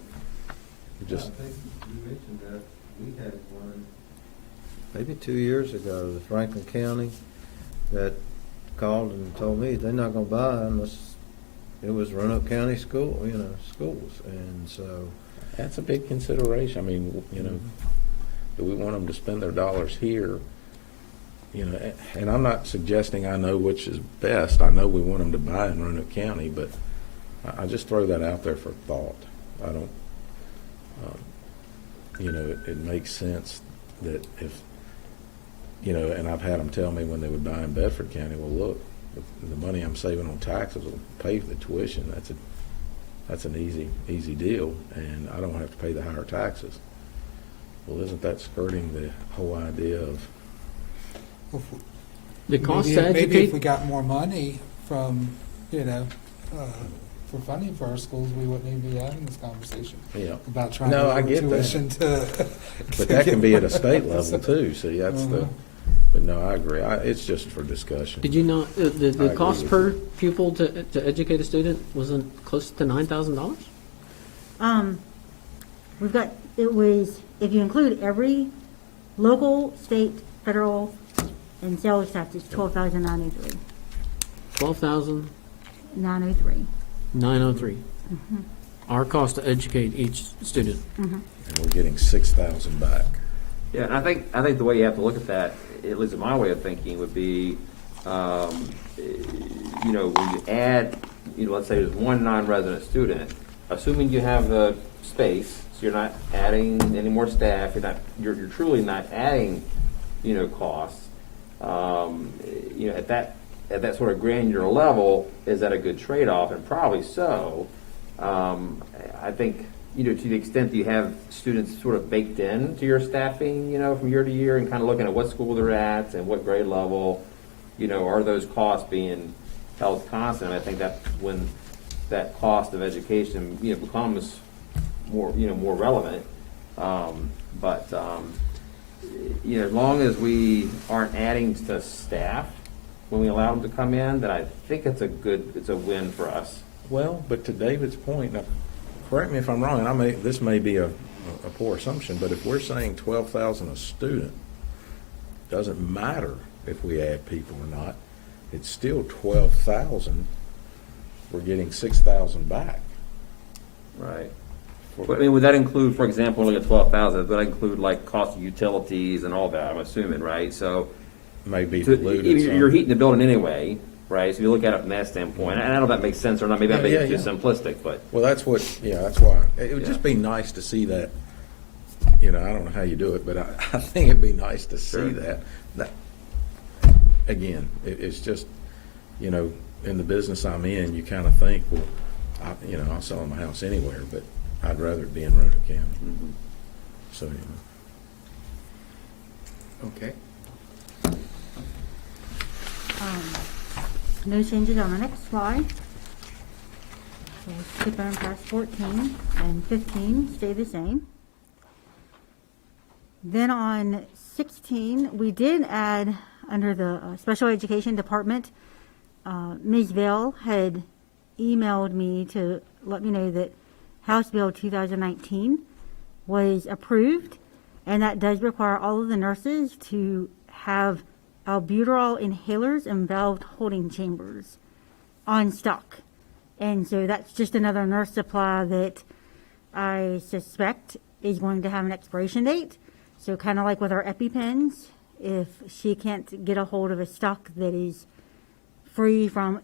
just I think you mentioned that we had one maybe 2 years ago, the Franklin County, that called and told me they're not going to buy unless it was Roanoke County school, you know, schools, and so that's a big consideration. I mean, you know, do we want them to spend their dollars here? You know, and I'm not suggesting I know which is best. I know we want them to buy in Roanoke County, but I just throw that out there for thought. I don't, you know, it makes sense that if, you know, and I've had them tell me when they would buy in Bedford County, well, look, the money I'm saving on taxes will pay for the tuition. That's an easy deal, and I don't have to pay the higher taxes. Well, isn't that skirting the whole idea of The cost maybe, to educate? maybe if we got more money from, you know, for funding for our schools, we wouldn't even be having this conversation about trying to I get tuition that. But that can be at a state level too. See, that's the. But no, I agree. It's just for discussion. Did you know the agree cost with per pupil to educate a student wasn't close to $9,000? We've got, it was, if you include every local, state, federal, and sales tax, it's $12,903. $12,903. $903. Our cost to educate each student. And we're getting 6,000 back. Yeah, and I think the way you have to look at that, at least in my way of thinking, would be, you know, when you add, you know, let's say there's one non-resident student, assuming you have the space, so you're not adding any more staff, you're truly not adding, you know, costs. You know, at that sort of granular level, is that a good trade-off? And probably so. I think, you know, to the extent that you have students sort of baked in to your staffing, you know, from year to year, and kind of looking at what school they're at and what grade level, you know, are those costs being held constant? I think that's when that cost of education, you know, becomes more, you know, more relevant. You know, as long as we aren't adding to staff when we allow them to come in, then I think it's a win for us. Well, but to David's point, now, correct me if I'm wrong, and this may be a poor assumption, but if we're saying 12,000 a student, doesn't matter if we add people or not, it's still 12,000. We're getting 6,000 back. Right. But I mean, would that include, for example, only at 12,000? Would that include like cost of utilities and all that? I'm assuming, right? So maybe diluted you're heating the building anyway. Right, so you look at it from that standpoint, and I don't know if that makes sense or not. Maybe that makes it too simplistic, but well, that's why it would just be nice to see that. You know, I don't know how you do it, but I think it'd be nice to see that. Again, it's just, you know, in the business I'm in, you kind of think, well, I'll sell my house anywhere, but I'd rather it be in Roanoke County. Mm-hmm. So, Okay. No changes on the next slide. We'll skip on past 14 and 15 stay the same. Then on 16, we did add under the special education department, Ms. Vale had emailed me to let me know that House Bill 2019 was approved, and that does require all of the nurses to have albuterol inhalers and valve holding chambers on stock. And so that's just another nurse supply that I suspect is going to have an expiration date. So kind of like with our EpiPens, if she can't get a hold of a stock that is free from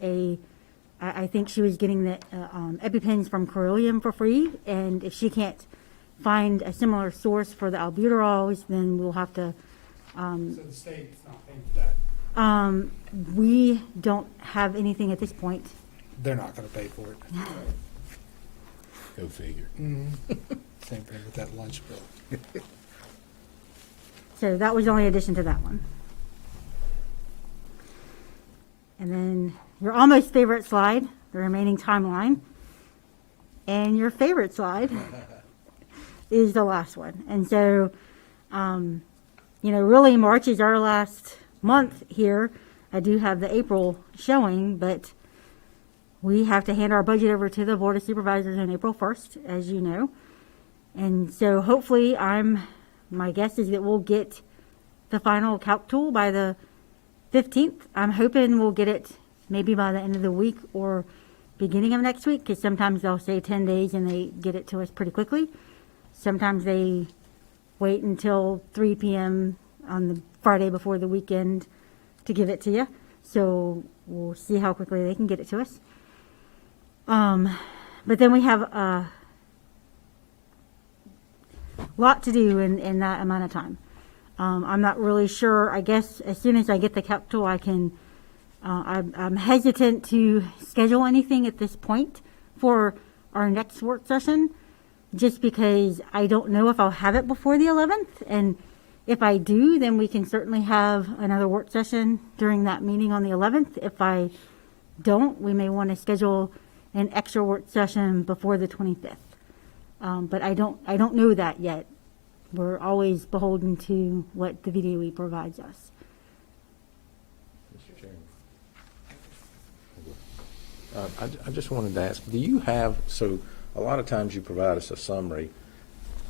I think she was getting the EpiPens from Corellium for free, and if she can't find a similar source for the albuterols, then we'll have to. So the state's not paying for that? We don't have anything at this point. They're not gonna pay for it. Go figure. Same thing with that lunch bill. So that was the only addition to that one. And then your almost favorite slide, the remaining timeline. And your favorite slide is the last one. And so, really March is our last month here. I do have the April showing, but we have to hand our budget over to the Board of Supervisors on April 1st, as you know. And so hopefully my guess is that we'll get the final calc tool by the 15th. I'm hoping we'll get it maybe by the end of the week or beginning of next week, because sometimes they'll say 10 days and they get it to us pretty quickly. Sometimes they wait until 3 p.m. on the Friday before the weekend to give it to you. So we'll see how quickly they can get it to us. But then we have a lot to do in that amount of time. I'm not really sure. I guess as soon as I get the calc tool, I can. I'm hesitant to schedule anything at this point for our next work session, just because I don't know if I'll have it before the 11th. And if I do, then we can certainly have another work session during that meeting on the 11th. If I don't, we may want to schedule an extra work session before the 25th. But I don't know that yet. We're always beholden to what the VDOE provides us. Mr. Chairman. I just wanted to ask, do you have, so a lot of times you provide us a summary,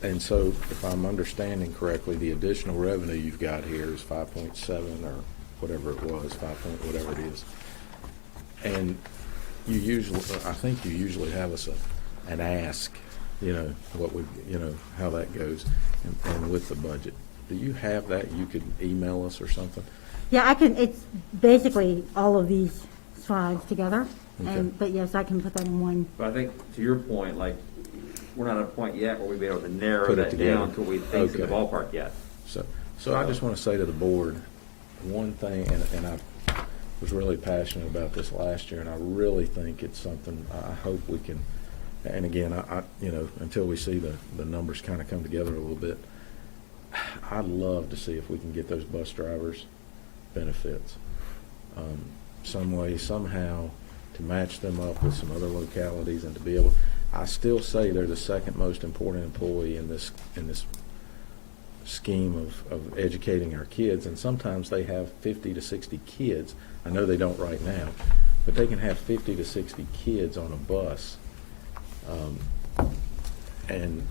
and so if I'm understanding correctly, the additional revenue you've got here is 5.7 or whatever it was, 5 point whatever it is. And you usually, I think you usually have us an ask, what would, how that goes, and with the budget. Do you have that? You could email us or something? Yeah, I can. It's basically all of these slides together. Okay. But yes, I can put that in one. But I think to your point, like, we're not at a point yet where we'd be able to narrow Put it that together. down until we think in the Okay. ballpark yet. So I just want to say to the board, one thing, and I was really passionate about this last year, and I really think it's something I hope we can, and again, I until we see the numbers kind of come together a little bit, I'd love to see if we can get those bus drivers benefits some way, somehow, to match them up with some other localities and to be able, I still say they're the second most important employee in this scheme of educating our kids, and sometimes they have 50 to 60 kids. I know they don't right now, but they can have 50 to 60 kids on a bus, and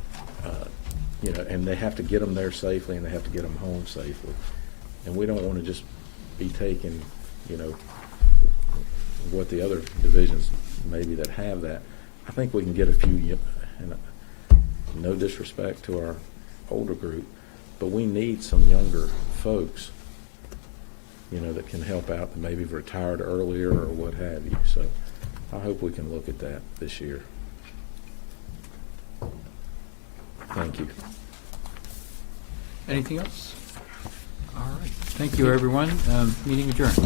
they have to get them there safely, and they have to get them home safely, and we don't want to just be taking, what the other divisions maybe that have that. I think we can get a few, and no disrespect to our older group, but we need some younger folks, that can help out, that maybe retired earlier or what have you. So I hope we can look at that this year. Thank you. Anything else? All right. Thank you, everyone. Meeting adjourned.